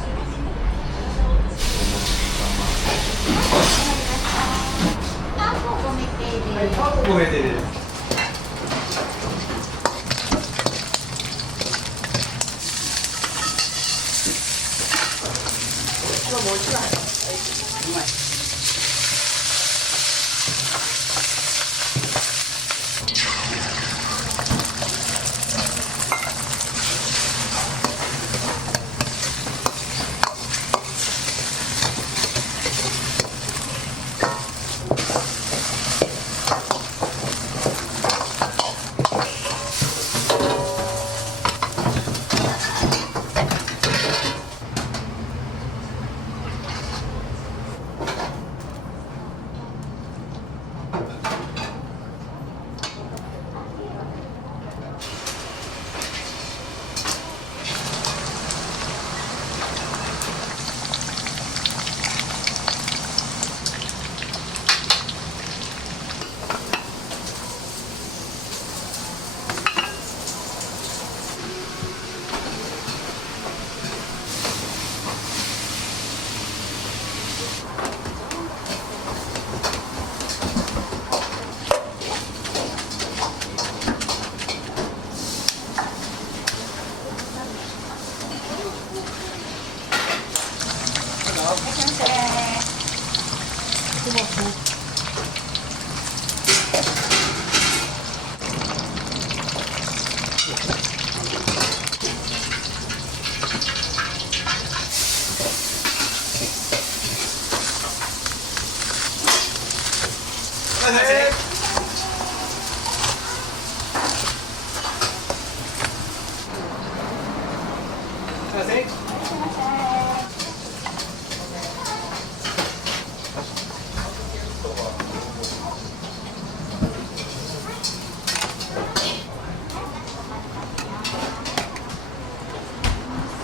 ごめんね。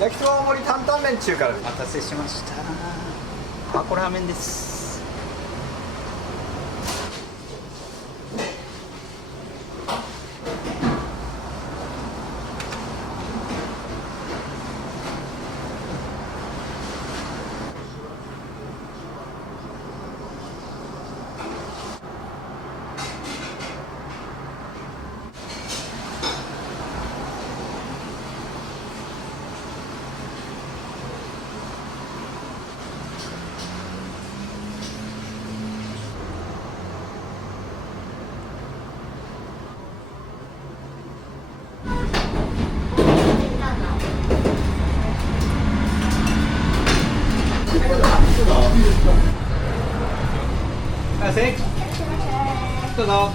焼きそば盛り担々麺中からです。お待たせしました。タコラーメンです。どうぞ。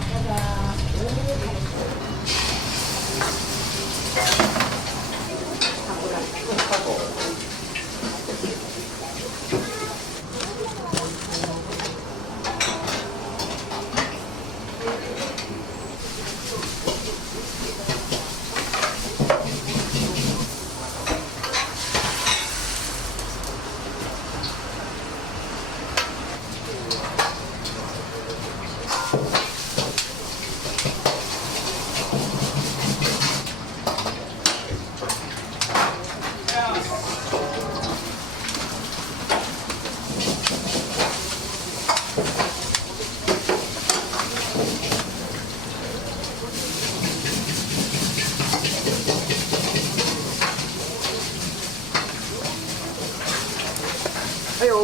はいよ。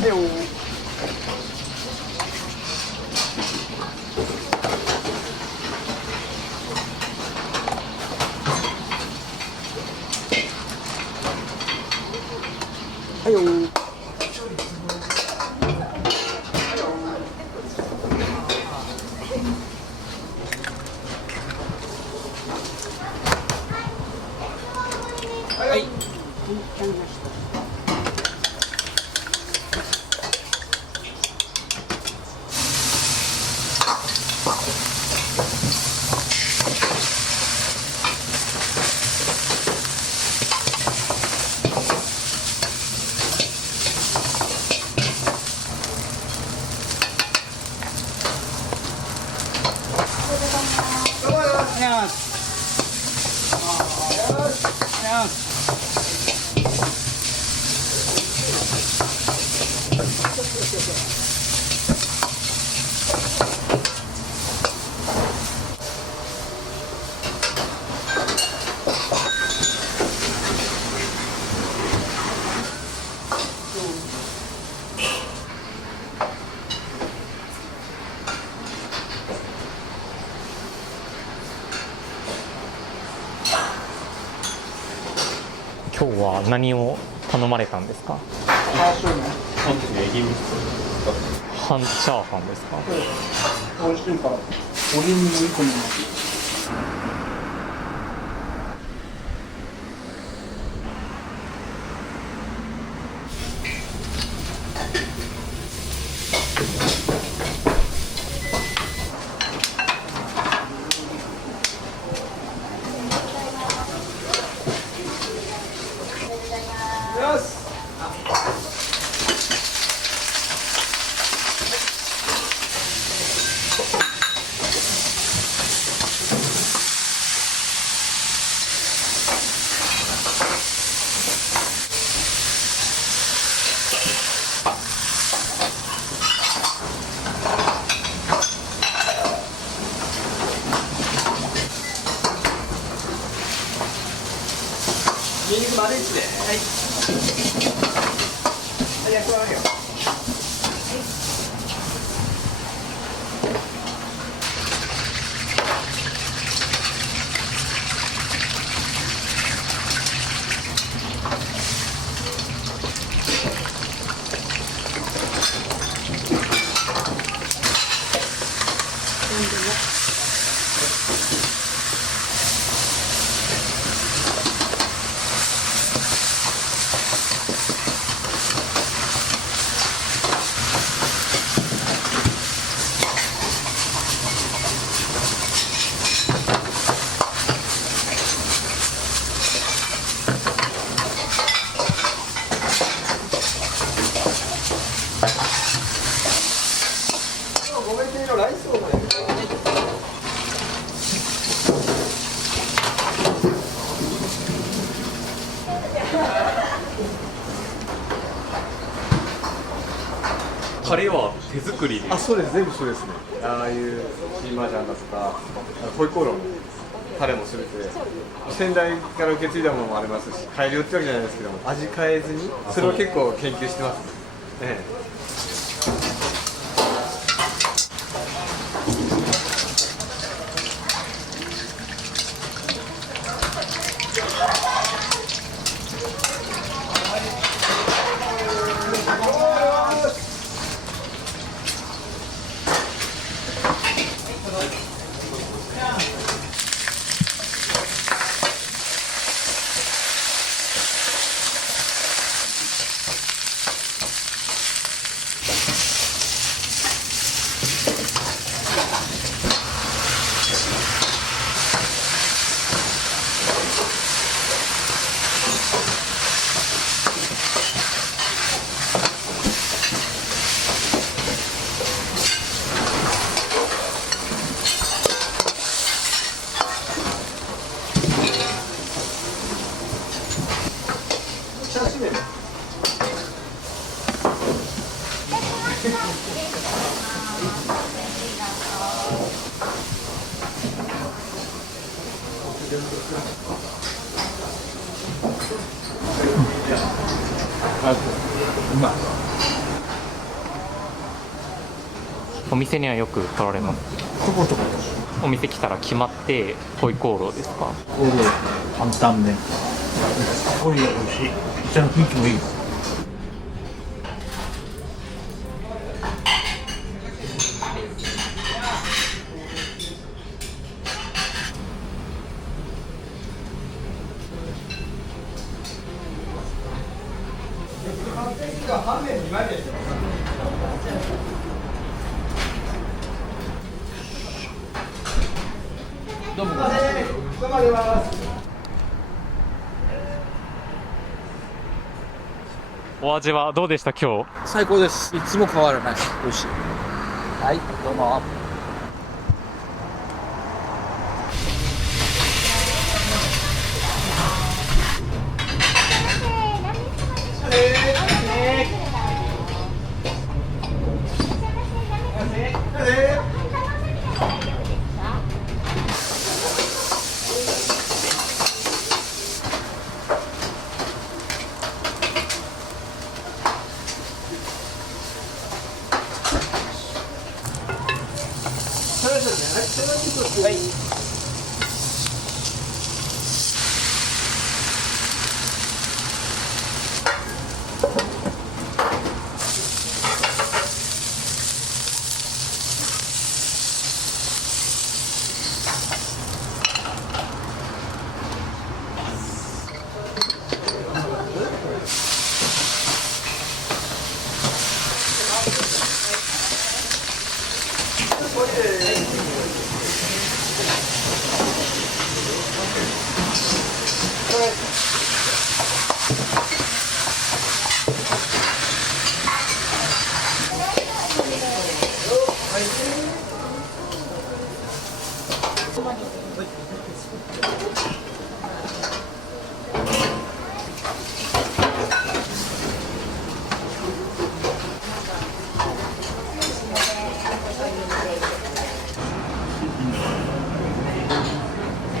はいよ。はいよ。はい。今日は何を頼まれたんですか？半チャーハンですか？美味しいからボリュームもいいと思います。ニンニク丸1で。はい。はい、焼きますよ。ごめんね、ライスをね。カレーは手作りで？あ、そうです、全部そうですね。ああいうシーマージャンだとか、ホイコーローのタレもすべて先代から受け継いだものもありますし、改良ってわけじゃないですけども、味変えずに、それを結構研究してます。うまい。お店にはよく来られます。ちょこちょこ。お店来たら決まってホイコーローですか？コーロー、担々麺。すごい美味しい。店の雰囲気もいい。どうも。お味はどうでした今日？最高です。いつも変わらない。美味しい。はい、どうも。はい。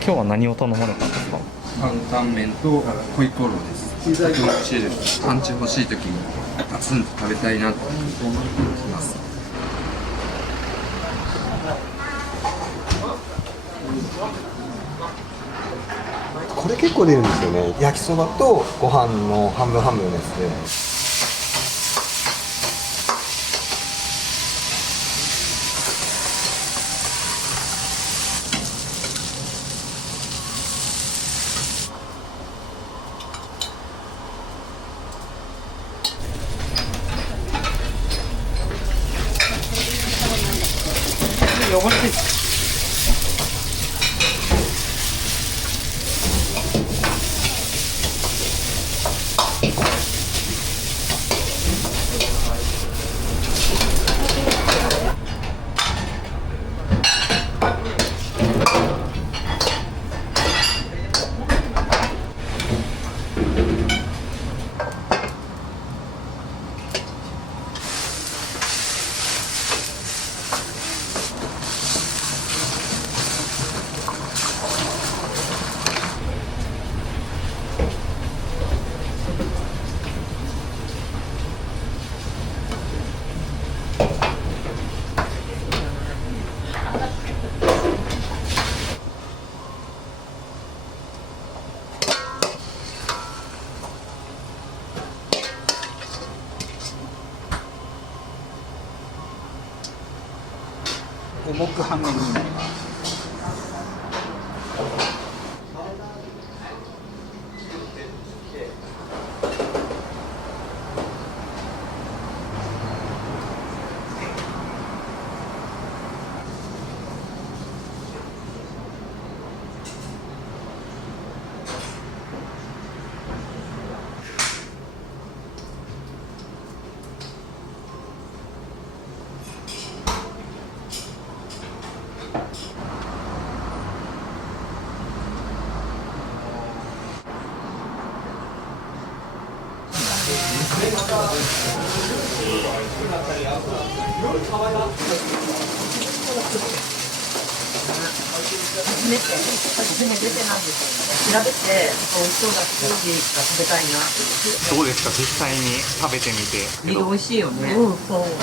今日は何を頼まれたんですか？担々麺とホイコーローです。とても美味しいです。パンチ欲しい時にガツンと食べたいなと思います。これ結構出るんですよね。焼きそばとご飯の半分半分のやつで。汚れて五目半麺になります。初めてなんですよね。調べて美味しそうだし、料理が食べたいなって。どうですか、実際に食べてみて。美味しいよね。うん、そう。ご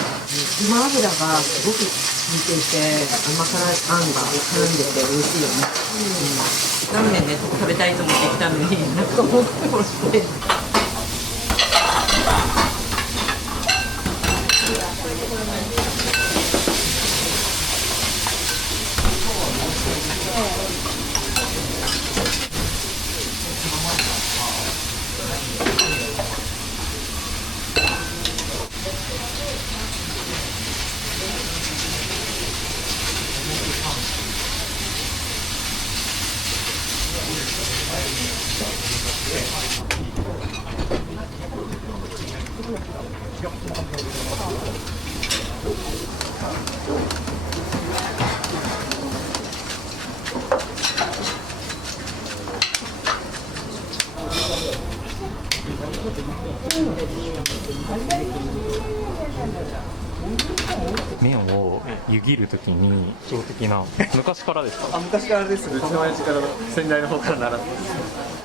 ま油がすごく効いていて、甘辛いあんが絡んでて美味しいよね。ラーメンね、食べたいと思ってきたのに、なんかもうこして。麺を湯切るときに基本的な昔からですか？昔からです。うちの親父から先代の方から習って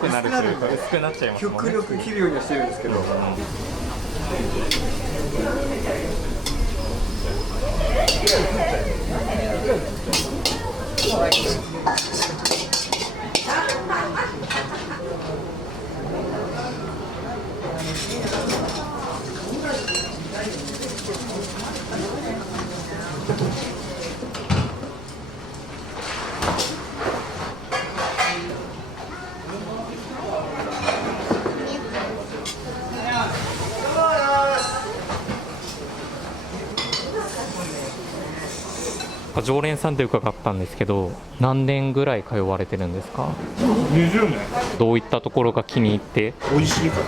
薄くなるというか薄くなっちゃいますもんね。極力切るようにはしてるんですけど。常連さんって伺ったんですけど、何年ぐらい通われてるんですか？20年。どういったところが気に入って？美味しいから。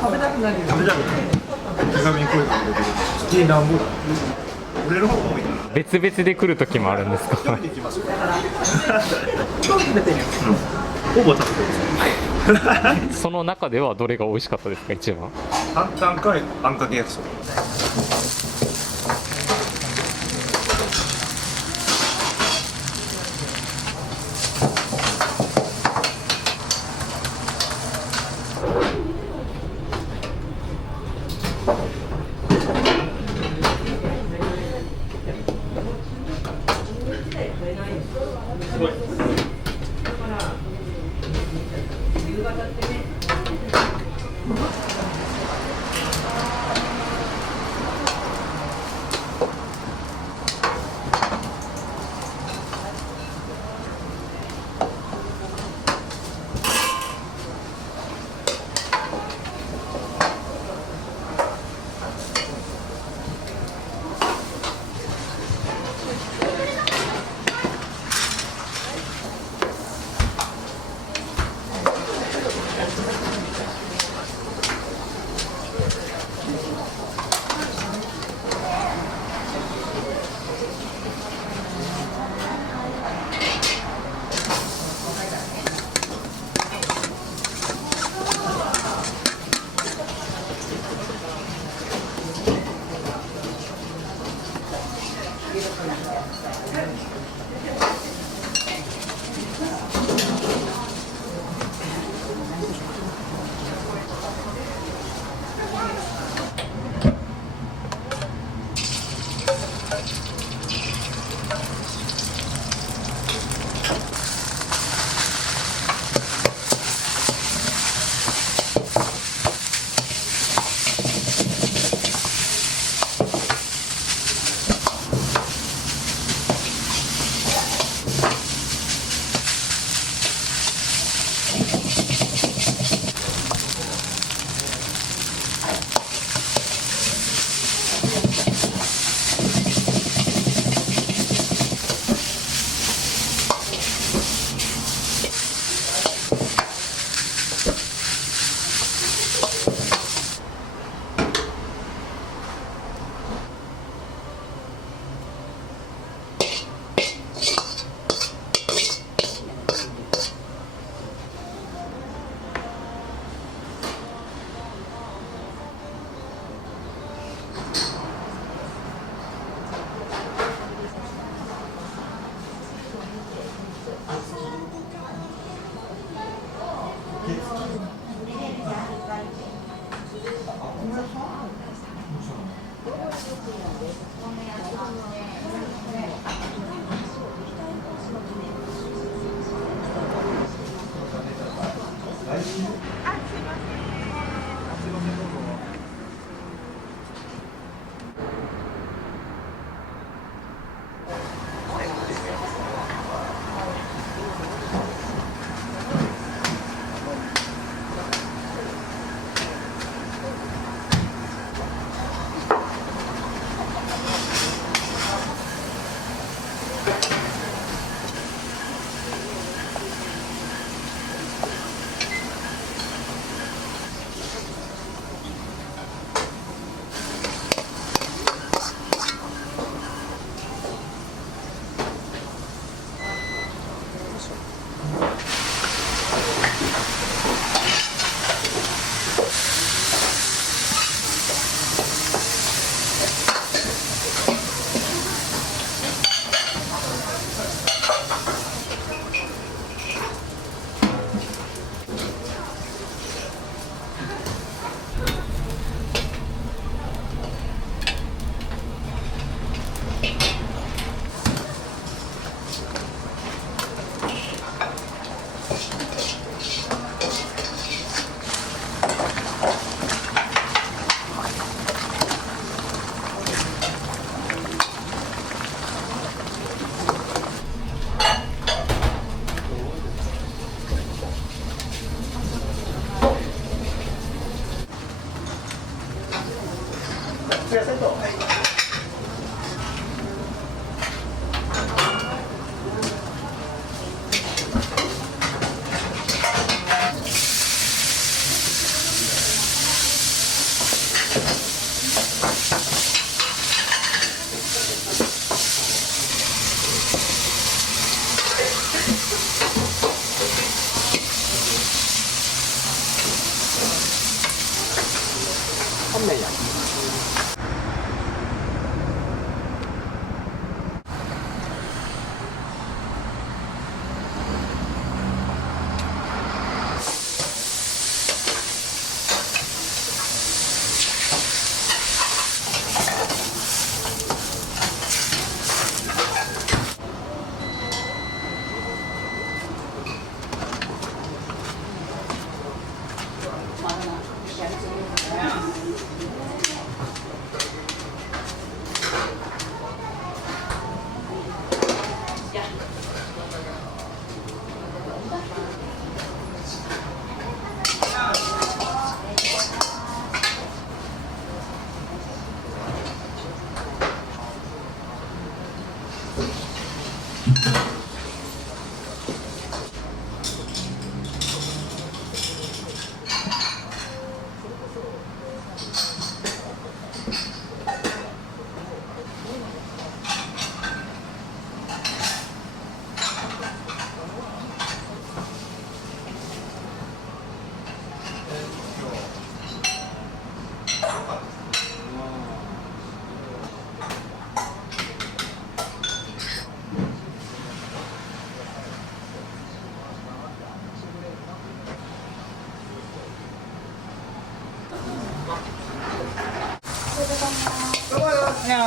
食べたくなるよ。食べたくなる。手紙に声かけてくれる。月何本だ。俺の方が多いな。別々で来る時もあるんですか？食べてきますよ。食べてるよ。ほぼ食べてる。その中ではどれが美味しかったですか、一番？担々かあんかけ焼きそば。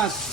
ます。